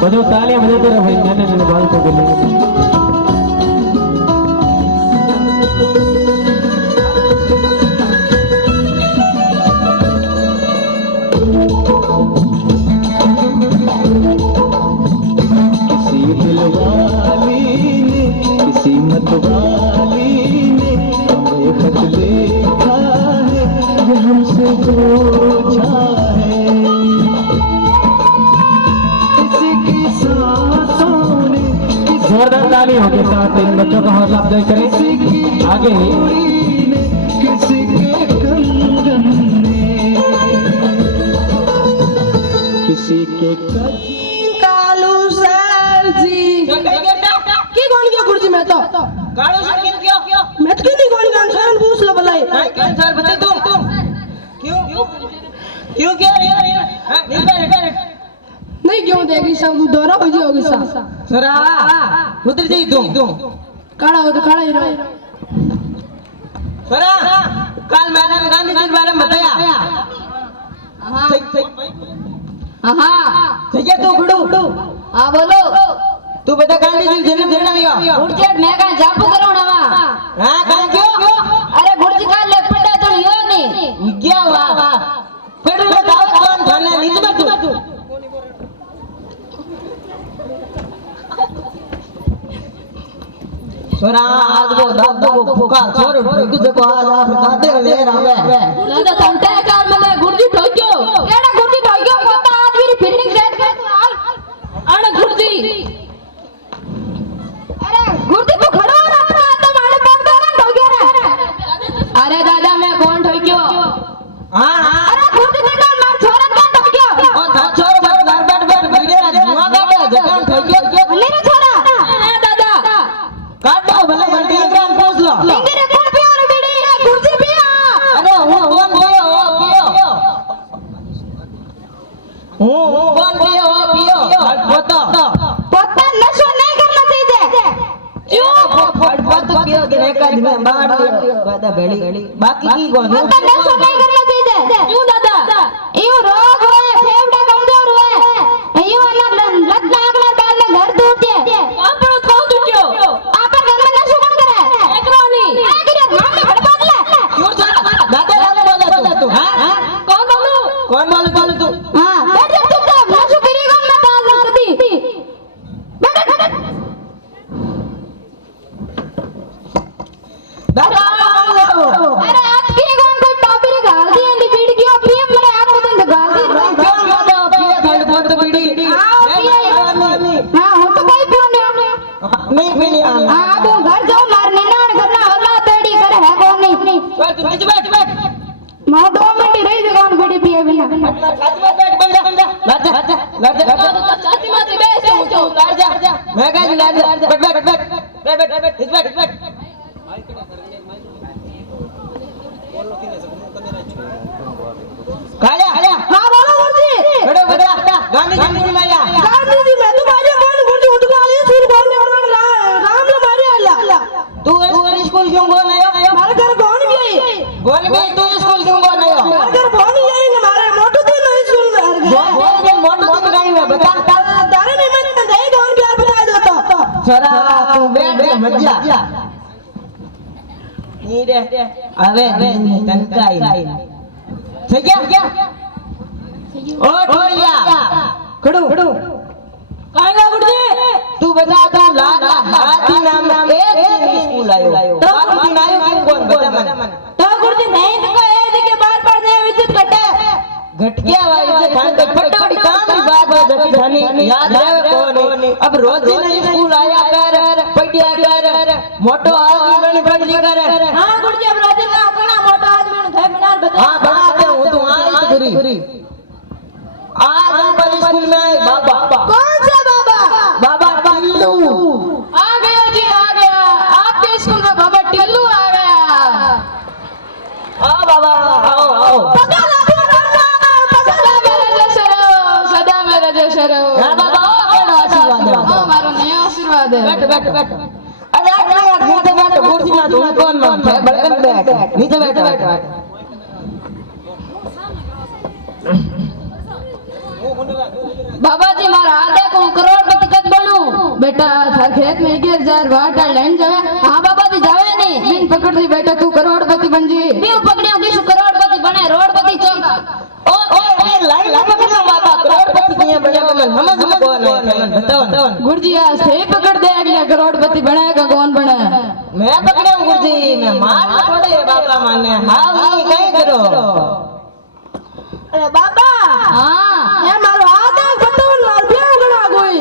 बजाओ तालियां बजाते रहो भाई, नन्हे बालकों के लिए। किसी दिलवाली ने, किसी मतवाली ने हमें खत लिखा है, ये हमसे पूछा है। जोरदार ताली होगी साथ इन बच्चों का हौसला अफजाई करें। आगे किसी के कंगन में, किसी के कालू सर जी की गोली क्यों गुरुजी मैं तो कालू सर क्यों मैं तो कितनी गोली गान सर पूछ लो भलाई क्यों सर बता तुम क्यों क्या नहीं क्यों देगी सब दोरा हो जाओगी सब सरा उधर जाई तुम काला हो तो काला ही रहो सरा कल मैंने गांधी जी के बारे में बताया हां ठीक है तू खड़ो हां बोलो तू बता गांधी जी जन्म देना नहीं हो गुरजेट मैं कहां जापू करोना वा हां कहां क्यों अरे गुरजी का ले पड़ा तो लियो नहीं क्या वाह पढ़ लो दावत कौन थाने नीचे तू सोरा आज वो दाद वो फुका छोड़ ढोकी देखो आज आप दादे ले रहा है दादा संटे कार में गुरजी ढोक्यो केड़ा गुरजी ढोक्यो पता आज मेरी फीलिंग सेट कर तू हाल अरे गुरजी तू खड़ो हो रहा तो मारे कौन ढोक्यो रे अरे दादा मैं कौन ढोक्यो हां अरे गुरजी देखो मार छोरा कौन ढोक्यो ओ धा छोरा बार भगे जुआ का जगह ढोक्यो मेरे छोरा दादा काट दो भले घंटे ग्राम पूछ लो लेकिन कौन पियो रे बेड़ी गुरजी पियो अरे वो कौन पियो कौन पियो पता नशा नहीं करना चाहिए क्यों फट पियो के एक आदमी बाहर दादा बेड़ी बाकी की कौन पता नशा नहीं करना चाहिए क्यों दादा यो रोग है फेफड़ा कमजोर हुए यो ना लत नागला डालने घर टूट दे आपड़ो थो टूट्यो आप घर में नशा कौन करे एकरो नहीं आगे हम में भड़का ले क्यों दादा बोला तू हां कौन बोलू तू हां बैठ जा चुपचाप नशा करेगा मैं बाल लगती बैठ अरे आज की कौन कोई टॉपिक गाल दी एंडी बीड़ की पीएम मेरे आंख में गाल दी छाती में बैठ बन जा लड़ जा छाती में बैठ तू लड़ जा मैं कह लड़ जा बैठ काया हां बोलो गुरुजी बड़े बड़ा गांधी जी माया गांधी जी मैं तो मारे बोल गुरुजी उठ को आली स्कूल बोलने वाला राम ने मारे अल्लाह तू स्कूल क्यों बोल रहे हो हमारे घर कौन भी तू स्कूल क्यों बोल रहे हो हमारे घर कौन ही है हमारे मोटू दिन स्कूल में बोल मोटू नहीं है बता तारे में मैं दे कौन प्यार बता दो तो छोरा तू बैठ मत जा नी रे अबे तनकाई થઈ ગયા ओ ठोरिया खड़ू कांगा गुरुजी तू बता तो लाला हाथी नाम एक स्कूल आयो तो दिन आयो क्यों कौन बता मन तो गुरुजी नहीं तो ए के बार पढ़ने इज्जत घट गया भाई इज्जत खान तो फटाफट काम की बात हो जबकि धनी याद रहे कौन अब रोज दिन स्कूल आया कर पढ़िया कर मोटो आदमी बन पढ़ ली कर हां गुरुजी अब रोज दिन अपना मोटो आदमी थे बना बता हां बना आज हमारे स्कूल में बाबा कौन सा बाबा टिल्लू आ गया जी आ गया आपके स्कूल में बाबा टिल्लू आ गया हाँ बाबा आओ सदा मेरे जैसे रहो बाबा आशीर्वाद हमारा नया आशीर्वाद है बैठ अरे नीचे बैठ कुर्सी ना तुम कौन बड़कन बैठ नीचे बैठ बाबा जी मारा देखो करोड़पति कद बनू बेटा थार खेत में 1000 वाट लाइन जावे हां बाबा जी जावे नहीं बिन पकड़ दी बेटा तू करोड़पति बन जी बिन पकड़ियो किस करोड़पति बने रोडपति चौक ओ लाइन पकड़ो बाबा करोड़पति किए बने समझ कौन है बताओ गुरुजी आज से पकड़ दे अगला करोड़पति बनेगा कौन बने मैं पकड़ूं गुरुजी मैं मार थोड़े बाबा माने हां ये कहीं करो अरे बाबा हां ये मारो आधा बतवन मार ब्याह गणा कोई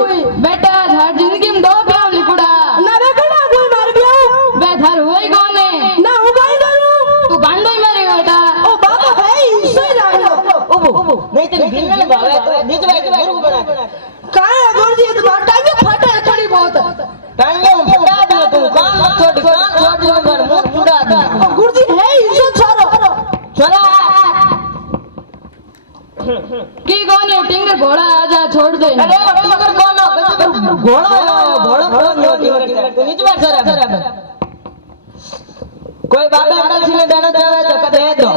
बेटा हर जिंदगी में 2 ब्याह लिखड़ा ना रे गणा कोई मार ब्याह बे धर होई कोने ना हो गई करू तू गांडो ही मारे बेटा ओ बाबा भाई सही लागलो ओ नहीं तो गिनने भावे तो निज भाई गुरु बना काहे गुरुजी तो टांगे फटे थोड़ी बहुत टांगे फटा दे तू कान मत छोड़ दे मुंह छुड़ा दे गुरुजी है इज्जत छोड़ो चला की कौन है टिंगर घोड़ा आजा छोड़ दे अरे टिंगर कौन है घोड़ा टिंगर तू नीचे बैठ सर कोई बाबा अंकल जी ने देना चाहे तो कदे दो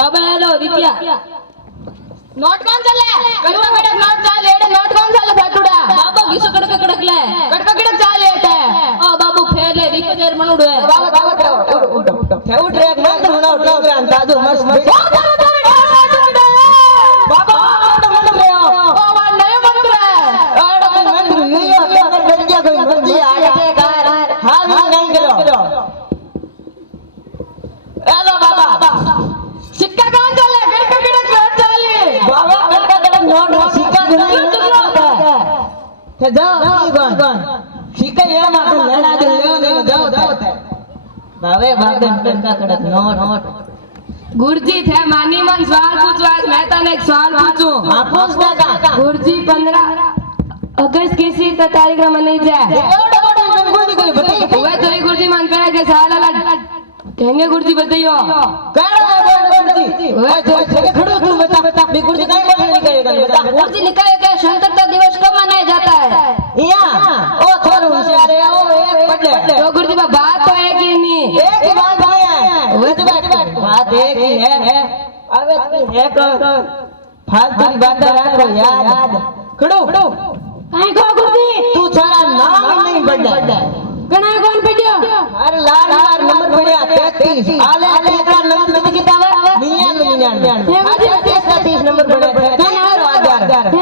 बाबा हेलो दित्या नोट कौन चले कड़वा कड़क नोट चाल एड़े नोट कौन चले फटुड़ा बाबा घिसो कड़क ले कड़क चाल एटे ओ बाबू फेले दिक्को देर मनुड़ो है बाबा उठ रे मंत्र होना उठाओ बयान ताजो मस्त बाबा मंत्र ले आओ बाबा नया मंत्र है आड़ा कोई मंत्र ये अंदर बैठ गया कोई मंत्र आड़े कार हां नहीं करो हेलो बाबा सिक्का कौन चले कड़क नोट चाले बाबा कड़क नोट सिक्का नहीं होता है जाओ कौन सिक्का ये मार लेना दे ले जाओ बाबे बाबे का कड़क नोट गुरुजी थे मानी मन सवाल पूछो आज मैं तने एक सवाल पूछूं हां पूछ बेटा गुरुजी 15 अगस्त किसी तारीख में मनाई जाए गुरुजी कोई बताइए वो तो गुरुजी मन पे के साल अलग कहेंगे गुरुजी बताइयो गुरुजी वो तो खड़ो तू बता गुरुजी काहे बोलने निकलेगा बता गुरुजी निकाय के स्वतंत्रता दिवस कब मनाया जाता है यहां ओ थोड़ा होशियार है ओ एक पढ़ तो गुरुजी बात तो है कि नहीं एक ही बात है वो तो बात एक ही है अबे तू है कौन फालतू की बातें रखो यार खड़ो काहे को गुरुजी तू सारा नाम ही नहीं पढ़ा गणा कौन पढ़ियो अरे लाल नंबर पढ़िया 33 आले का नंबर कितनी किताब है 99 30 नंबर पढ़े है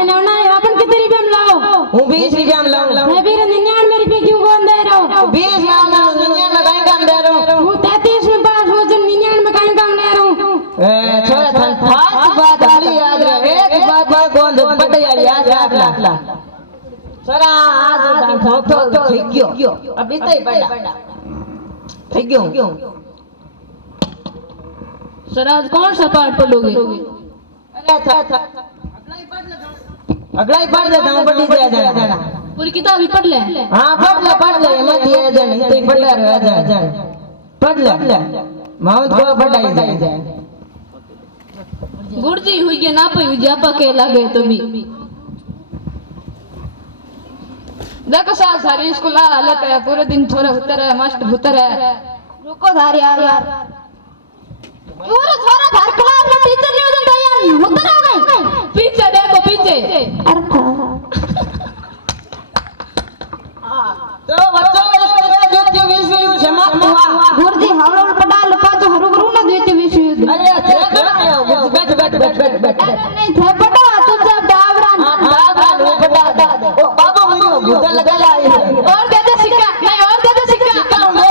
ना अपन कितने रुपए में लाओ हूं 20 रुपए में लाऊं मैं भी 99 रुपए क्यों कौन दे रहा हूं 20 ना लाऊं 99 में काहे काम दे रहा हूं हूं 33 में पास हो जन 99 में काहे काम ले रहा हूं ए छोरा थन फालतू बात अगली याद रहे एक बात में कौन पढ़ यार याद रख ला छोरा आज तो થઈ ગયો अब इतना ही पढ़ा થઈ ગયો सर आज कौन सा पाठ पढ़ोगे? अगला ही पढ़ लेता हूँ, पढ़ी दिया जाना पूरी किताब ही पढ़ ले। हाँ पढ़ ले मत दिया जाए तो ही पढ़ा रहे जान पढ़ ले माउंट को पढ़ाई जाए। गुरुजी हुई के ना पे हुई जापा के लगे तो भी देखो सारी स्कूल हालत है, पूरे दिन थोड़ा उतर है मस्त भुतर है। रुको धार यार पूरा थोड़ा धार क्लास में टीचर नहीं उधर यार उतर आ गए। पीछे देखो पीछे। अरे तो बच्चों द्वितीय विश्व युद्ध समाप्त हुआ। गुरुजी हमरो पढ़ा लपा तो हरु गुरु ना द्वितीय विश्व युद्ध। अरे क्या कर रहे हो? बैठ नहीं थे पढ़ा तू जब डावरान वो पढ़ा दे। ओ बाबू मुझे भूत लगा लाई और दे दे सिक्का नहीं और दे दे सिक्का दे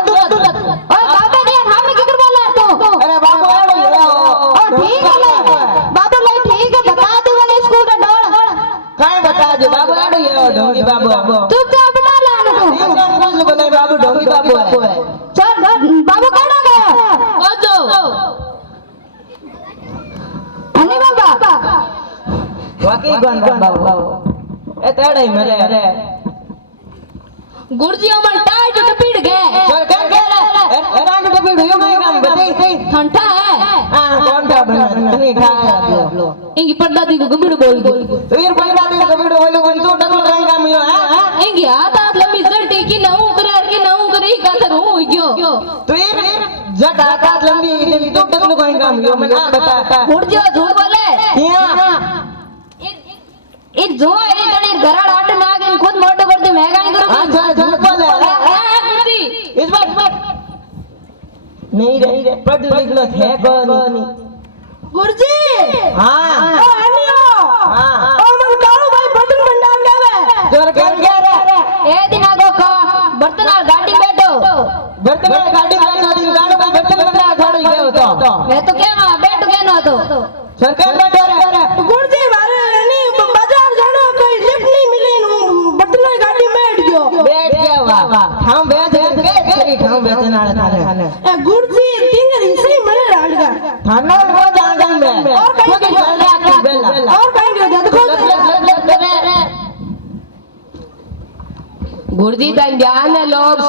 दूं ओ बाबू नहीं हमने क्या कर बोला तो। अरे बाबू ओ ठीक है बाबू ले ठीक है बता दे वाले स्कूल का डोर काहे बता दे बाबू आड़ो ये ढोंगी बाबू तू क्या बता लानो तो कुछ बोले बाबू ढोंगी बाबू है। चल बाबू कहां गया? ओ जो अने बाबा वाकई गन बाबू ए तेड़े मेरे अरे गुरुजी हमर टाइट टपीड़ गए चल कर रे टाइट टपीड़ हो गए काम बते ठंडा है। हां ठंडा बना नहीं खा लो इंगी पड़दादी को गबिड़ बोल तो ये पड़दादी को गबिड़ बोल तो डगल काई काम यो हां इंगी आता लंबी जल्टी की नऊ करे का धरू गयो तो ये जट आता लंबी तो डगल काई काम यो मैं बता गुरुजी झूठ बोले हां ये जो है गणी घराड़ आट नाग इन खुद मोटो कर दे महंगा नहीं करो। अच्छा झूठ बोले गुरुजी इस बात नहीं रे पढ़ लिख लो थे कोनी गुरुजी। हां ओ अनियो हां ओ मन काळू भाई बटन बंडाल देवे जोर कर गया रे ए दिन आगो का बर्तन गाड़ी बैठो बर्तन गाड़ी बैठो दिन काळू भाई बटन बंडाल छोड़ गयो तो मैं तो क्या बैठ गया ना तो सरकार बैठो रे गुरुजी मारे नहीं बाजार जानो कोई लिफ्ट नहीं मिली बटन गाड़ी बैठ गया वाह हम बैठ गए तेरी हम बेचन वाला थाने ए गुरुजी तिंगर इसे मरे राडगा थाना वो जान में और कहीं के बेला और कहीं के देखो गुरुजी का ध्यान है लोग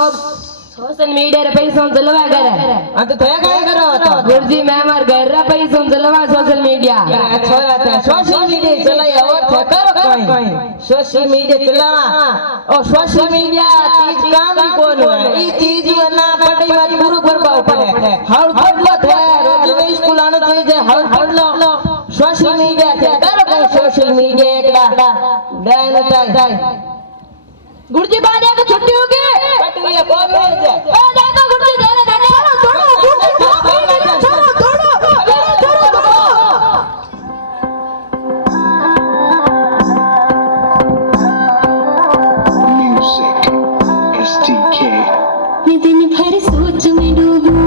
सोशल मीडिया रे पैसा चलवा करे हां तो थे काय करो तो गुरुजी मैं मार घर रे पैसा चलवा सोशल मीडिया छोरा थे सोशल मीडिया चलाई और थे करो कोई सोशल मीडिया चलावा और सोशल मीडिया चीज काम भी कोन है ई चीज ना पढ़ई बात पूरा करबा पड़े हर पढ़लो थे रोज में स्कूल आना चाहिए हर पढ़लो सोशल मीडिया थे करो कोई सोशल मीडिया एकला डाइन टाइम गुरुजी बाद को छुट्टी होगी छुट्टी है कौन है ए देखो गुरुजी जाने जाने छोड़ो गुरुजी छोड़ो Music STK मैं दिन भर सोच में डूबूं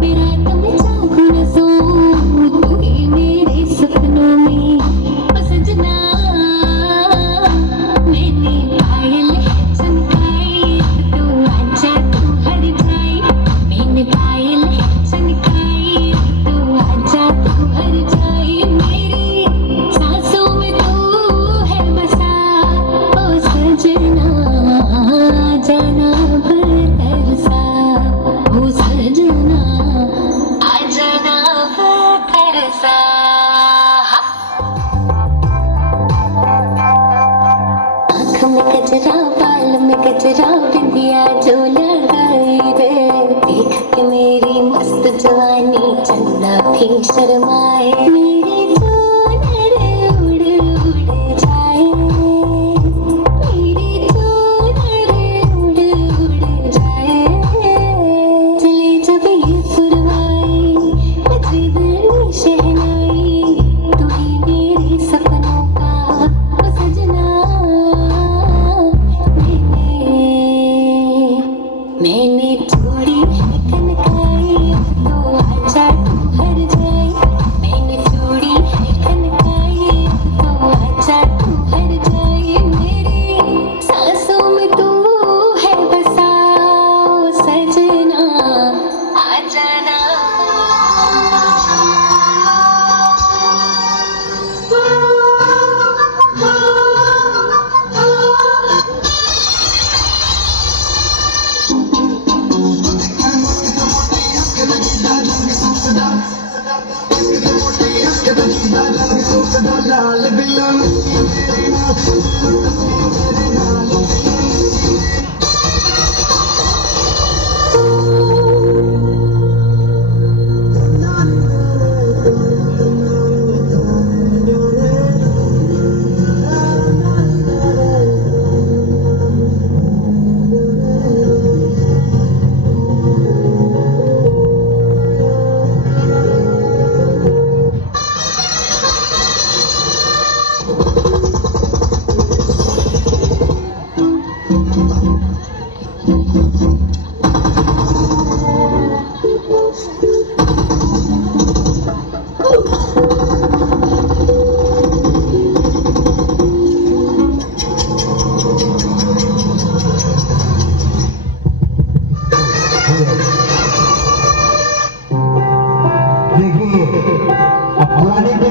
मेरा तुम चाहूं न सोऊं तू ही मेरे सपनों में ओ सजना मैंने पायल चमकाई तू आजा तू हर जाए मैंने पायल चमकाई तू आजा तू हर जाए मेरी सांसों में तू है बसा ओ सजना जाना बरसा ओ सजना आ जाना बरसा आँख में कचरा बाल में कचरा बिंदिया जो लगाई रे देख के मेरी मस्त जवानी चंदा भी शर्माए मेरी चूनर उड़ उड़ जाए मेरी चूनर उड़ उड़ जाए चले जब ये फुरवाई बजे बड़ी शहनाई तू ही मेरे सपनों का ओ सजना मैंने छोड़ी है कनकाई तो आजा तू हर जाए मैंने छोड़ी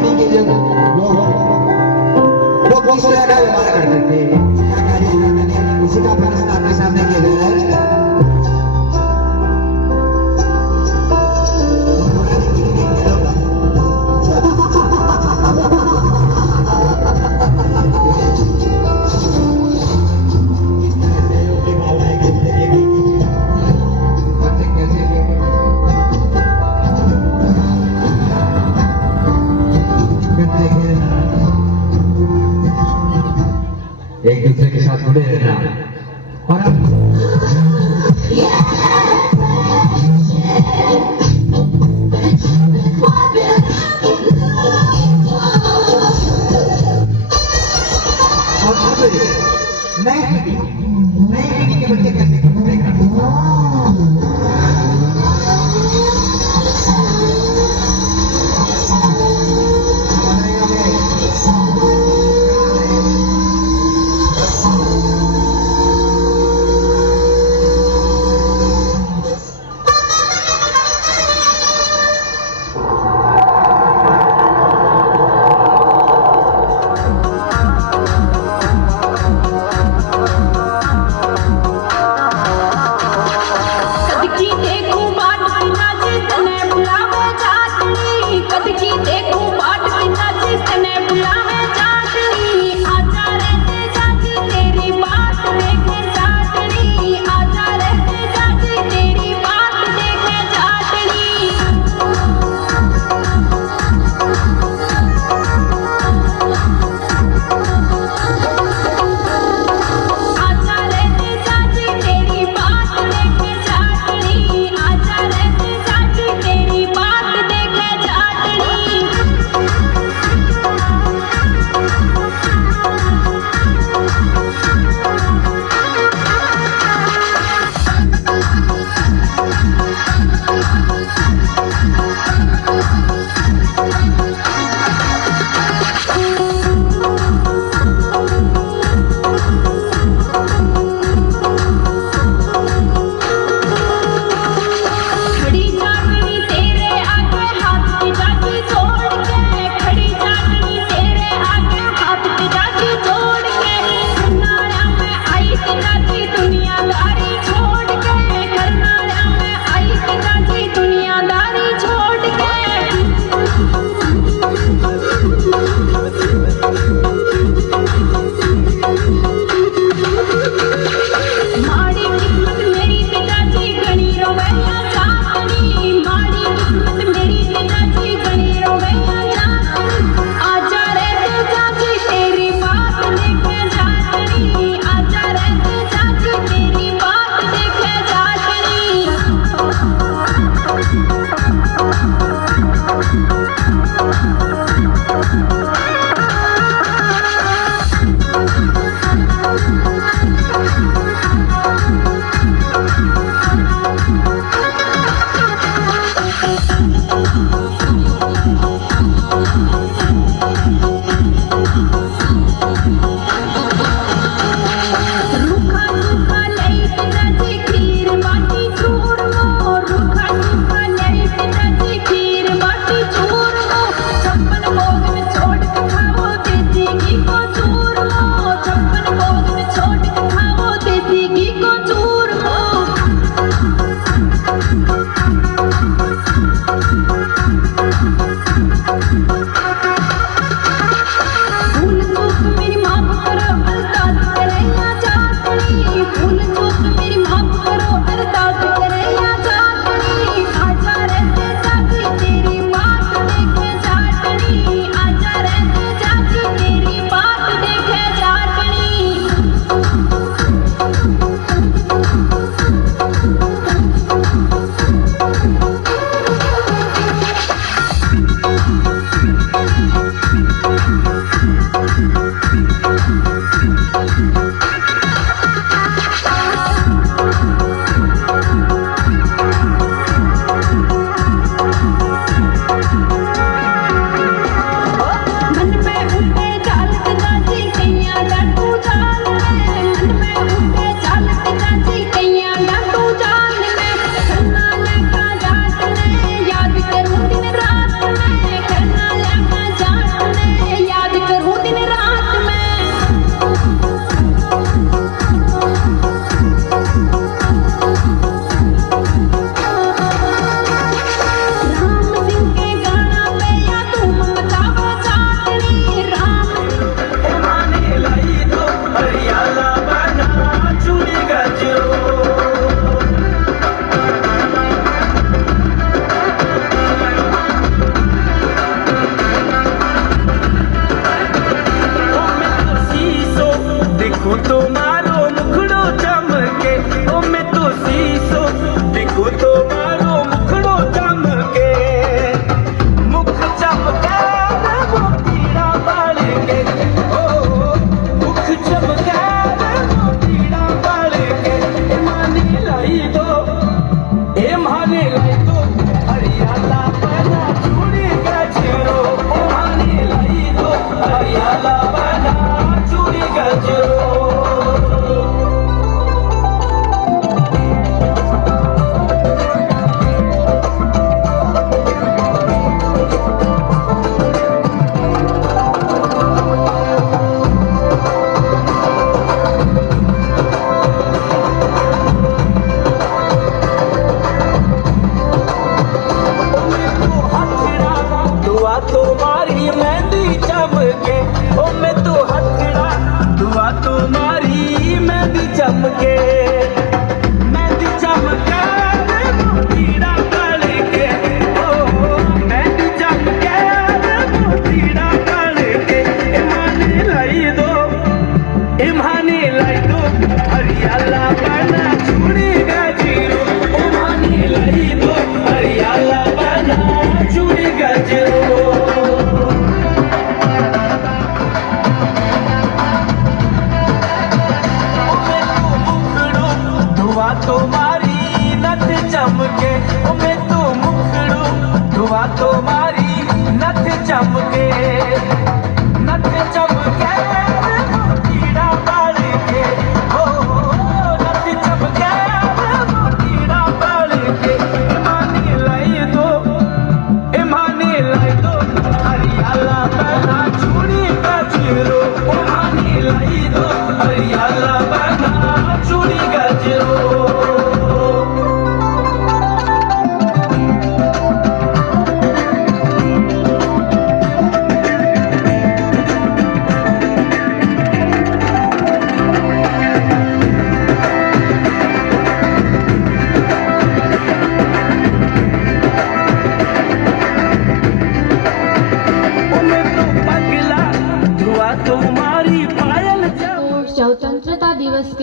पीढ़ी के जो लोग वो किस तरह का व्यवहार करते थे, क्या कार्य करते थे, उसी का प्रश्न आपके सामने किया जा रहा है। एक दूसरे के साथ जुड़े रहना और अब नई पीढ़ी के बच्चे कैसे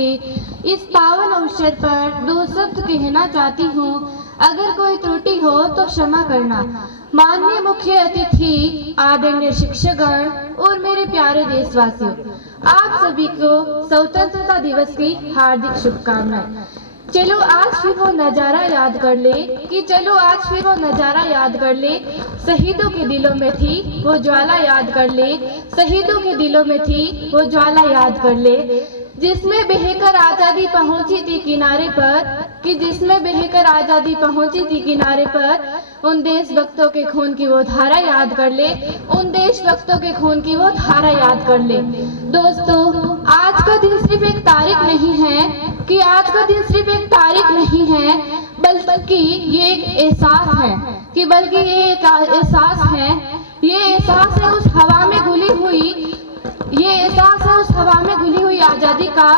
के इस पावन अवसर पर 2 शब्द कहना चाहती हूँ। अगर कोई त्रुटि हो तो क्षमा करना। माननीय मुख्य अतिथि, आदरणीय शिक्षकगण और मेरे प्यारे देशवासियों, आप सभी को स्वतंत्रता दिवस की हार्दिक शुभकामनाएं। चलो आज फिर वो नज़ारा याद कर ले शहीदों के दिलों में थी वो ज्वाला याद कर ले, शहीदों के दिलों में थी वो ज्वाला याद कर ले, जिसमें बहकर आज़ादी पहुंची थी किनारे पर, उन देशभक्तों के खून की वो धारा याद कर ले, दोस्तों, आज का दिन सिर्फ एक तारीख नहीं है, बल्कि ये एक एहसास है, ये एहसास है उस हवा में घुली हुई आज़ादी का,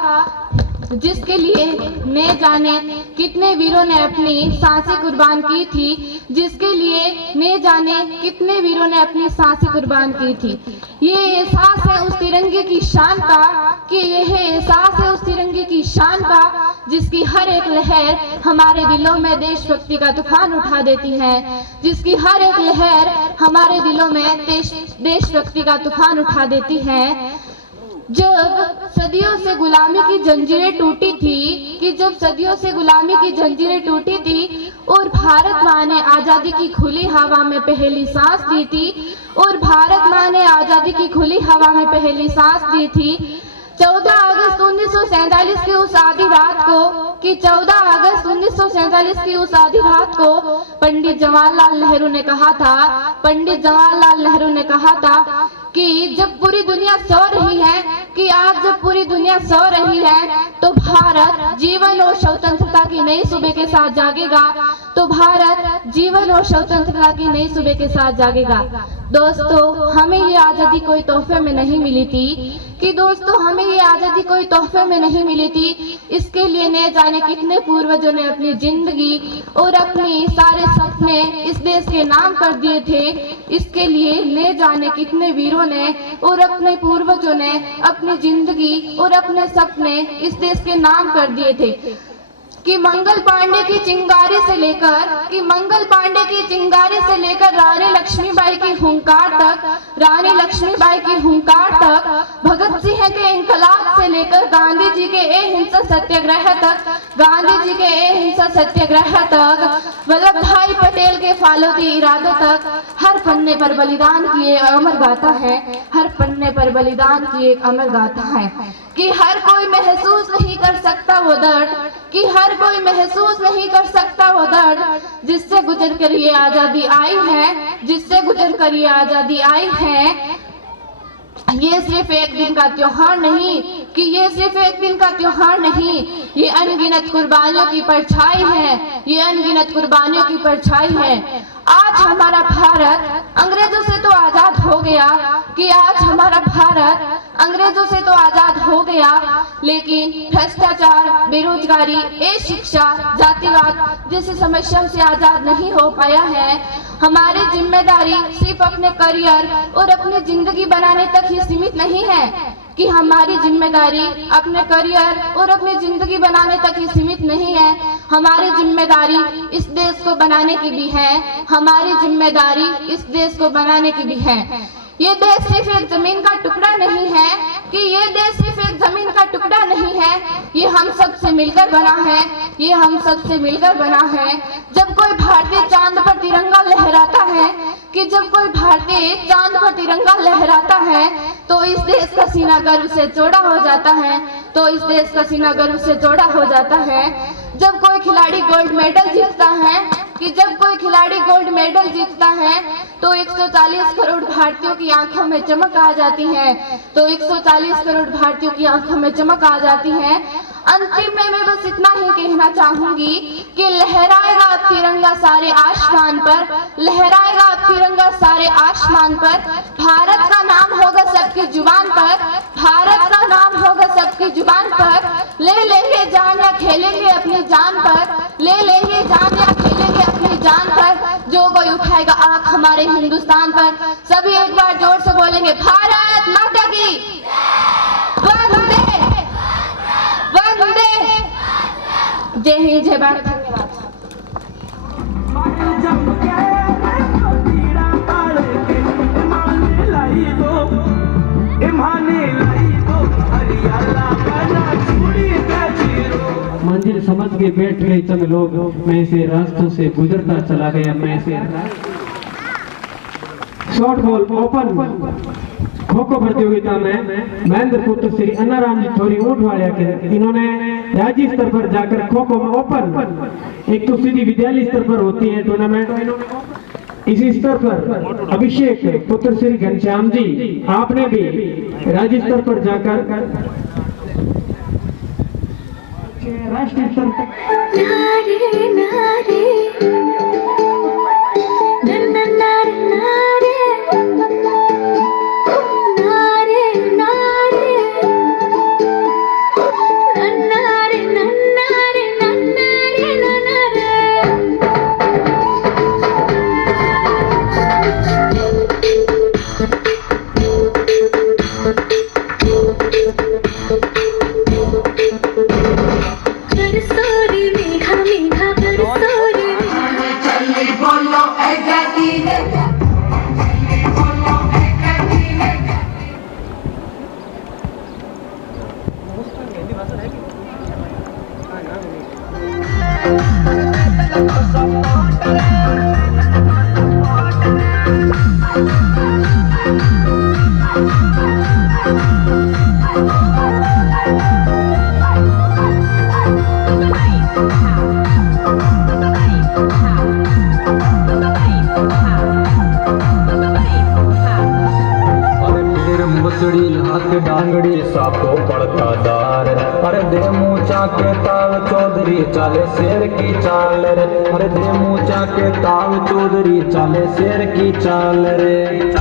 जिसके लिए न जाने कितने वीरों ने अपनी सांसें कुर्बान की थी, ये एहसास है उस तिरंगे की शान का, जिसकी हर एक लहर हमारे दिलों में देशभक्ति का तूफान उठा देती है, जब सदियों से गुलामी की जंजीरें टूटी थी और भारत माँ ने आज़ादी की खुली हवा में पहली सांस दी थी, 14 अगस्त 1947 की उस आधी रात को पंडित जवाहरलाल नेहरू ने कहा था कि जब पूरी दुनिया सो रही है तो भारत जीवन और स्वतंत्रता की नई सुबह के साथ जागेगा। दोस्तों, हमें ये आज़ादी कोई तोहफे में नहीं मिली थी, इसके लिए न जाने कितने पूर्वजों ने अपनी जिंदगी और अपने सारे सपने इस देश के नाम कर दिए थे, इसके लिए न जाने कितने वीरों ने और अपने पूर्वजों ने अपनी जिंदगी और अपने सपने इस देश के नाम कर दिए थे, कि मंगल पांडे की चिंगारी से लेकर रानी लक्ष्मीबाई की हुंकार तक, भगत सिंह के इंकलाब से लेकर गांधी जी के अहिंसक सत्याग्रह तक, वल्लभ भाई पटेल के फालतू इरादों तक, हर पन्ने पर बलिदान की एक अमर गाथा है, कि हर कोई महसूस नहीं कर सकता वो दर्द, जिससे गुजर कर ये आज़ादी आई है, ये सिर्फ एक दिन का त्योहार नहीं, ये अनगिनत कुर्बानियों की परछाई है, आज हमारा भारत अंग्रेजों से तो आजाद हो गया, लेकिन भ्रष्टाचार, बेरोजगारी, शिक्षा, जातिवाद जैसी समस्याओं से आजाद नहीं हो पाया है। हमारी जिम्मेदारी सिर्फ अपने करियर और अपनी जिंदगी बनाने तक ही सीमित नहीं है, कि हमारी जिम्मेदारी अपने करियर और अपनी जिंदगी बनाने तक ही सीमित नहीं है, हमारी जिम्मेदारी इस देश को बनाने की भी है, ये देश सिर्फ एक जमीन का टुकड़ा नहीं है, ये हम सब से मिलकर बना है, जब कोई भारतीय चांद पर तिरंगा लहराता है, तो इस देश का सीना गर्व से चौड़ा हो जाता है, जब कोई खिलाड़ी गोल्ड मेडल जीतता है, तो 140 करोड़ भारतीयों की आंखों में चमक आ जाती है, अंतिम में मैं बस इतना ही कहना चाहूंगी कि लहराएगा अब तिरंगा सारे आसमान पर, भारत का नाम होगा सबकी जुबान पर, ले लेंगे जान या खेलेंगे अपनी जान पर, जो कोई उठाएगा आंख हमारे हिंदुस्तान पर, सभी एक बार जोर से बोलेंगे भारत माता की वंदे जय हिंद, जय भारत, धन्यवाद। मंजिल समझ के बैठ गए सब लोग, मैं से रास्तों से गुजरता चला गया, मैं से short ball open kho kho प्रतियोगिता में महेंद्र पुत्र श्री अन्नाराम जी थोड़ी ऊंट वाले के इन्होंने राज्य स्तर पर जाकर खो खो में ओपन, एक तो सीधी विद्यालय स्तर पर होती है टूर्नामेंट, इसी स्तर पर अभिषेक पुत्र श्री घनश्याम जी आपने भी राज्य स्तर पर जाकर राष्ट्रीय स्तर डांगड़ी सापो पड़ता दार, अरे दे मूचा के ताव चौधरी चाले शेर की चाल रे, अरे दे मूचा के ताव चौधरी चाले शेर की चाल रे।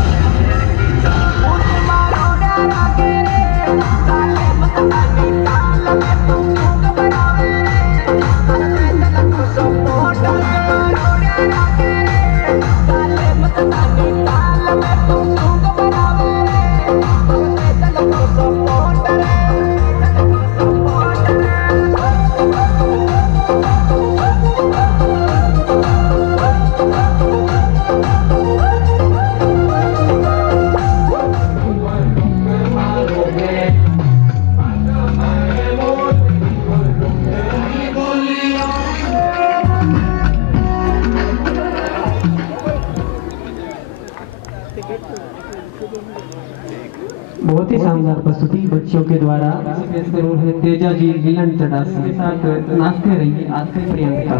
बहुत ही शानदार प्रस्तुति बच्चों के द्वारा जरूर है। तेजा जी लीलन चढ़ासी के साथ नाचते रहिए आते प्रियंका।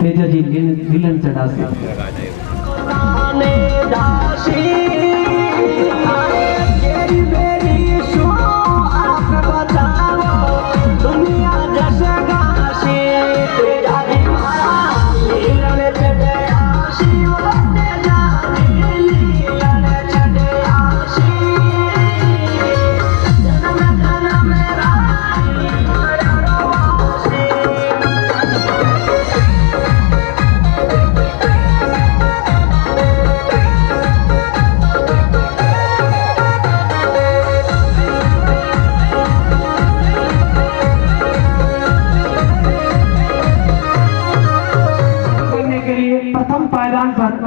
तेजा जी लीलन चढ़ासी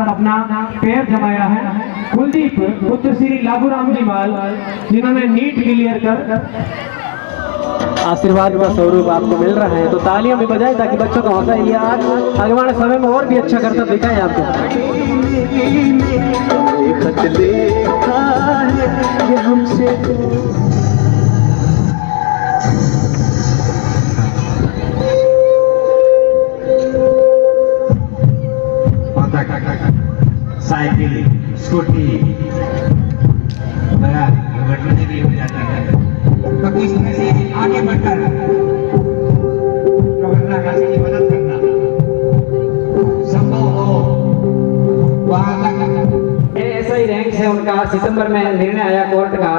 अपना पैर जमाया है कुलदीप पुत्र श्री लाभूराम जी माल, जिन्होंने नीट क्लियर कर आशीर्वाद का स्वरूप आपको मिल रहा है, तो तालियां भी बजाएं ताकि बच्चों का हौसला ये आज आगे वाले समय में और भी अच्छा करता दिखाएं आपको। साइकिल स्कूटी बड़ा दुर्घटना भी हो जाती है, तो इस तरह से आगे बढ़कर दुर्घटनाग्रस्त की मदद करना संभव हो वहां तक। ऐसा ही रैंक है उनका, सितंबर में निर्णय आया कोर्ट का,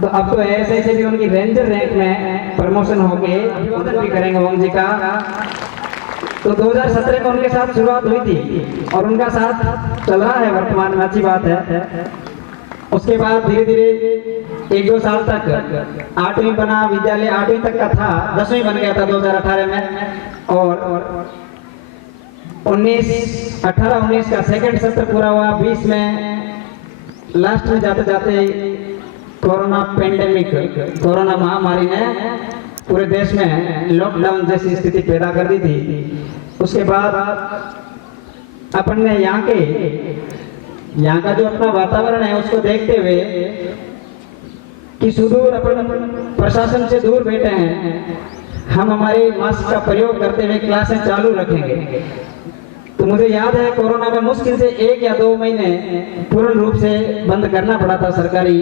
तो अब तो ऐसे से भी उनकी रेंजर रैंक में प्रमोशन होके उधर भी करेंगे ओम जी का। तो 2017 में उनके साथ शुरुआत हुई थी और उनका साथ चल रहा है वर्तमान में, अच्छी बात है। उसके बाद धीरे धीरे 1-2 साल तक 8वीं बना, विद्यालय 8वीं तक का था, 10वीं बन गया था 2018 में। और 18-19 का सेकंड सत्र पूरा हुआ। 20 में लास्ट में जाते जाते कोरोना पेंडेमिक, कोरोना महामारी ने पूरे देश में लॉकडाउन जैसी स्थिति पैदा कर दी थी। उसके बाद अपन ने यहाँ का जो अपना वातावरण है उसको देखते हुए कि सुदूर अपन प्रशासन से दूर बैठे हैं, हम हमारे मास्क का प्रयोग करते हुए क्लासें चालू रखेंगे। तो मुझे याद है कोरोना में मुश्किल से 1 या 2 महीने पूर्ण रूप से बंद करना पड़ा था, सरकारी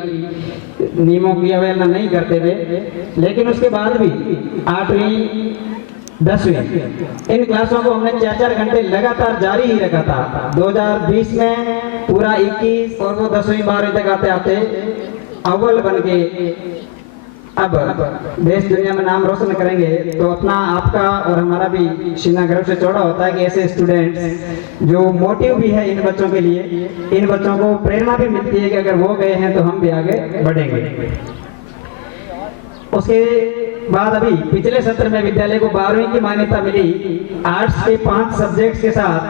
नियमों की अवहेलना नहीं करते हुए। लेकिन उसके बाद भी 8वीं 10वीं इन क्लासों को हमने 4-4 घंटे लगातार जारी ही रखा था। 2020 में पूरा 21 और वो 10वीं 12वीं तक आते आते अव्वल बन के अब देश दुनिया में नाम रोशन करेंगे। तो अपना आपका और हमारा भी सीना गर्व से चौड़ा होता है कि ऐसे स्टूडेंट्स जो मोटिव भी है इन बच्चों के लिए, इन बच्चों को प्रेरणा भी मिलती है कि अगर वो गए हैं तो हम भी आगे बढ़ेंगे। उसके बाद अभी पिछले सत्र में विद्यालय को 12वीं की मान्यता मिली। आर्ट्स के 5 सब्जेक्ट्स के साथ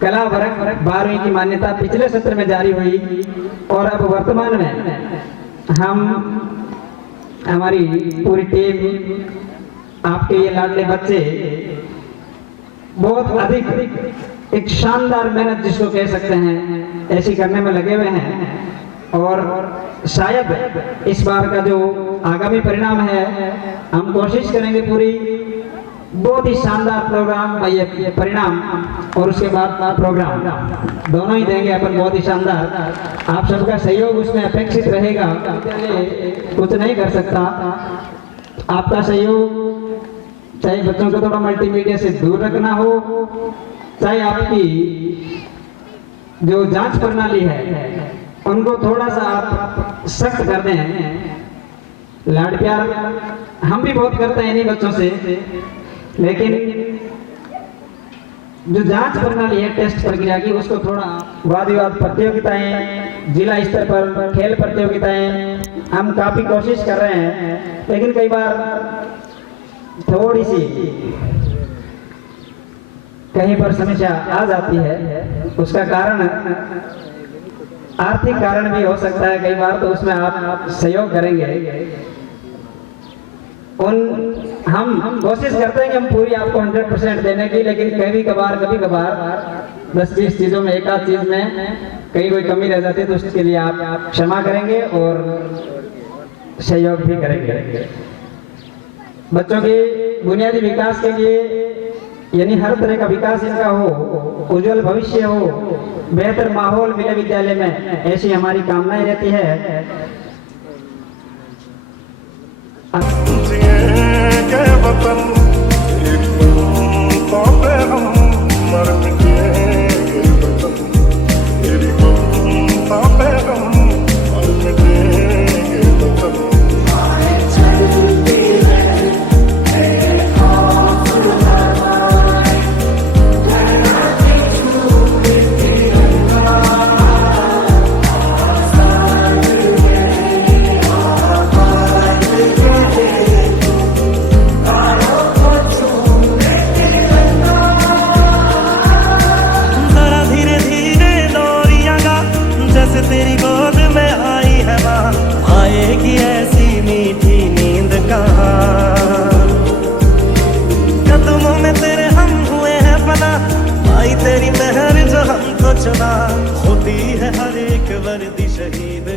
कला वर्ग 12वीं की मान्यता पिछले सत्र में जारी हुई। और अब वर्तमान में हम हमारी पूरी टीम, आपके ये लाडले बच्चे बहुत अधिक एक शानदार मेहनत जिसको कह सकते हैं ऐसी करने में लगे हुए हैं। और शायद इस बार का जो आगामी परिणाम है हम कोशिश करेंगे पूरी बहुत ही शानदार प्रोग्राम, ये परिणाम और उसके बाद प्रोग्राम दोनों ही देंगे अपन बहुत ही शानदार। आप सबका सहयोग उसमें अपेक्षित रहेगा। कुछ नहीं कर सकता, आपका सहयोग चाहे बच्चों को थोड़ा मल्टीमीडिया से दूर रखना हो, चाहे आपकी जो जांच प्रणाली है उनको थोड़ा सा आप सख्त कर दें। लाड प्यार हम भी बहुत करते हैं इन्हीं बच्चों से, लेकिन जो जांच प्रणाली है टेस्ट प्रक्रिया की उसको थोड़ा वाद विवाद प्रतियोगिताएं, जिला स्तर पर खेल प्रतियोगिताएं हम काफी कोशिश कर रहे हैं, लेकिन कई बार थोड़ी सी कहीं पर समस्या आ जाती है। उसका कारण आर्थिक कारण भी हो सकता है कई बार, तो उसमें आप सहयोग करेंगे। हम कोशिश करते हैं कि हम पूरी आपको 100% देने की, लेकिन कभी कभार 10-20 चीजों में एक आध चीज में कहीं कोई कमी रह जाती है तो उसके लिए आप क्षमा करेंगे और सहयोग भी करेंगे। बच्चों के बुनियादी विकास के लिए यानी हर तरह का विकास इनका हो, उज्जवल भविष्य हो, बेहतर माहौल मिले विद्यालय में, ऐसी हमारी कामनाएं रहती है। जिएंगे वतन एक तो पे हम मर मिटेंगे वतन, तेरी तो पे हम मर मिटेंगे वतन। तेरी गोद में आई है माँ, आएगी ऐसी मीठी नींद कहाँ। कदमों में तेरे हम हुए हैं फना, आई तेरी मेहर जो हमको चुना, होती है हर एक वर्दी शहीद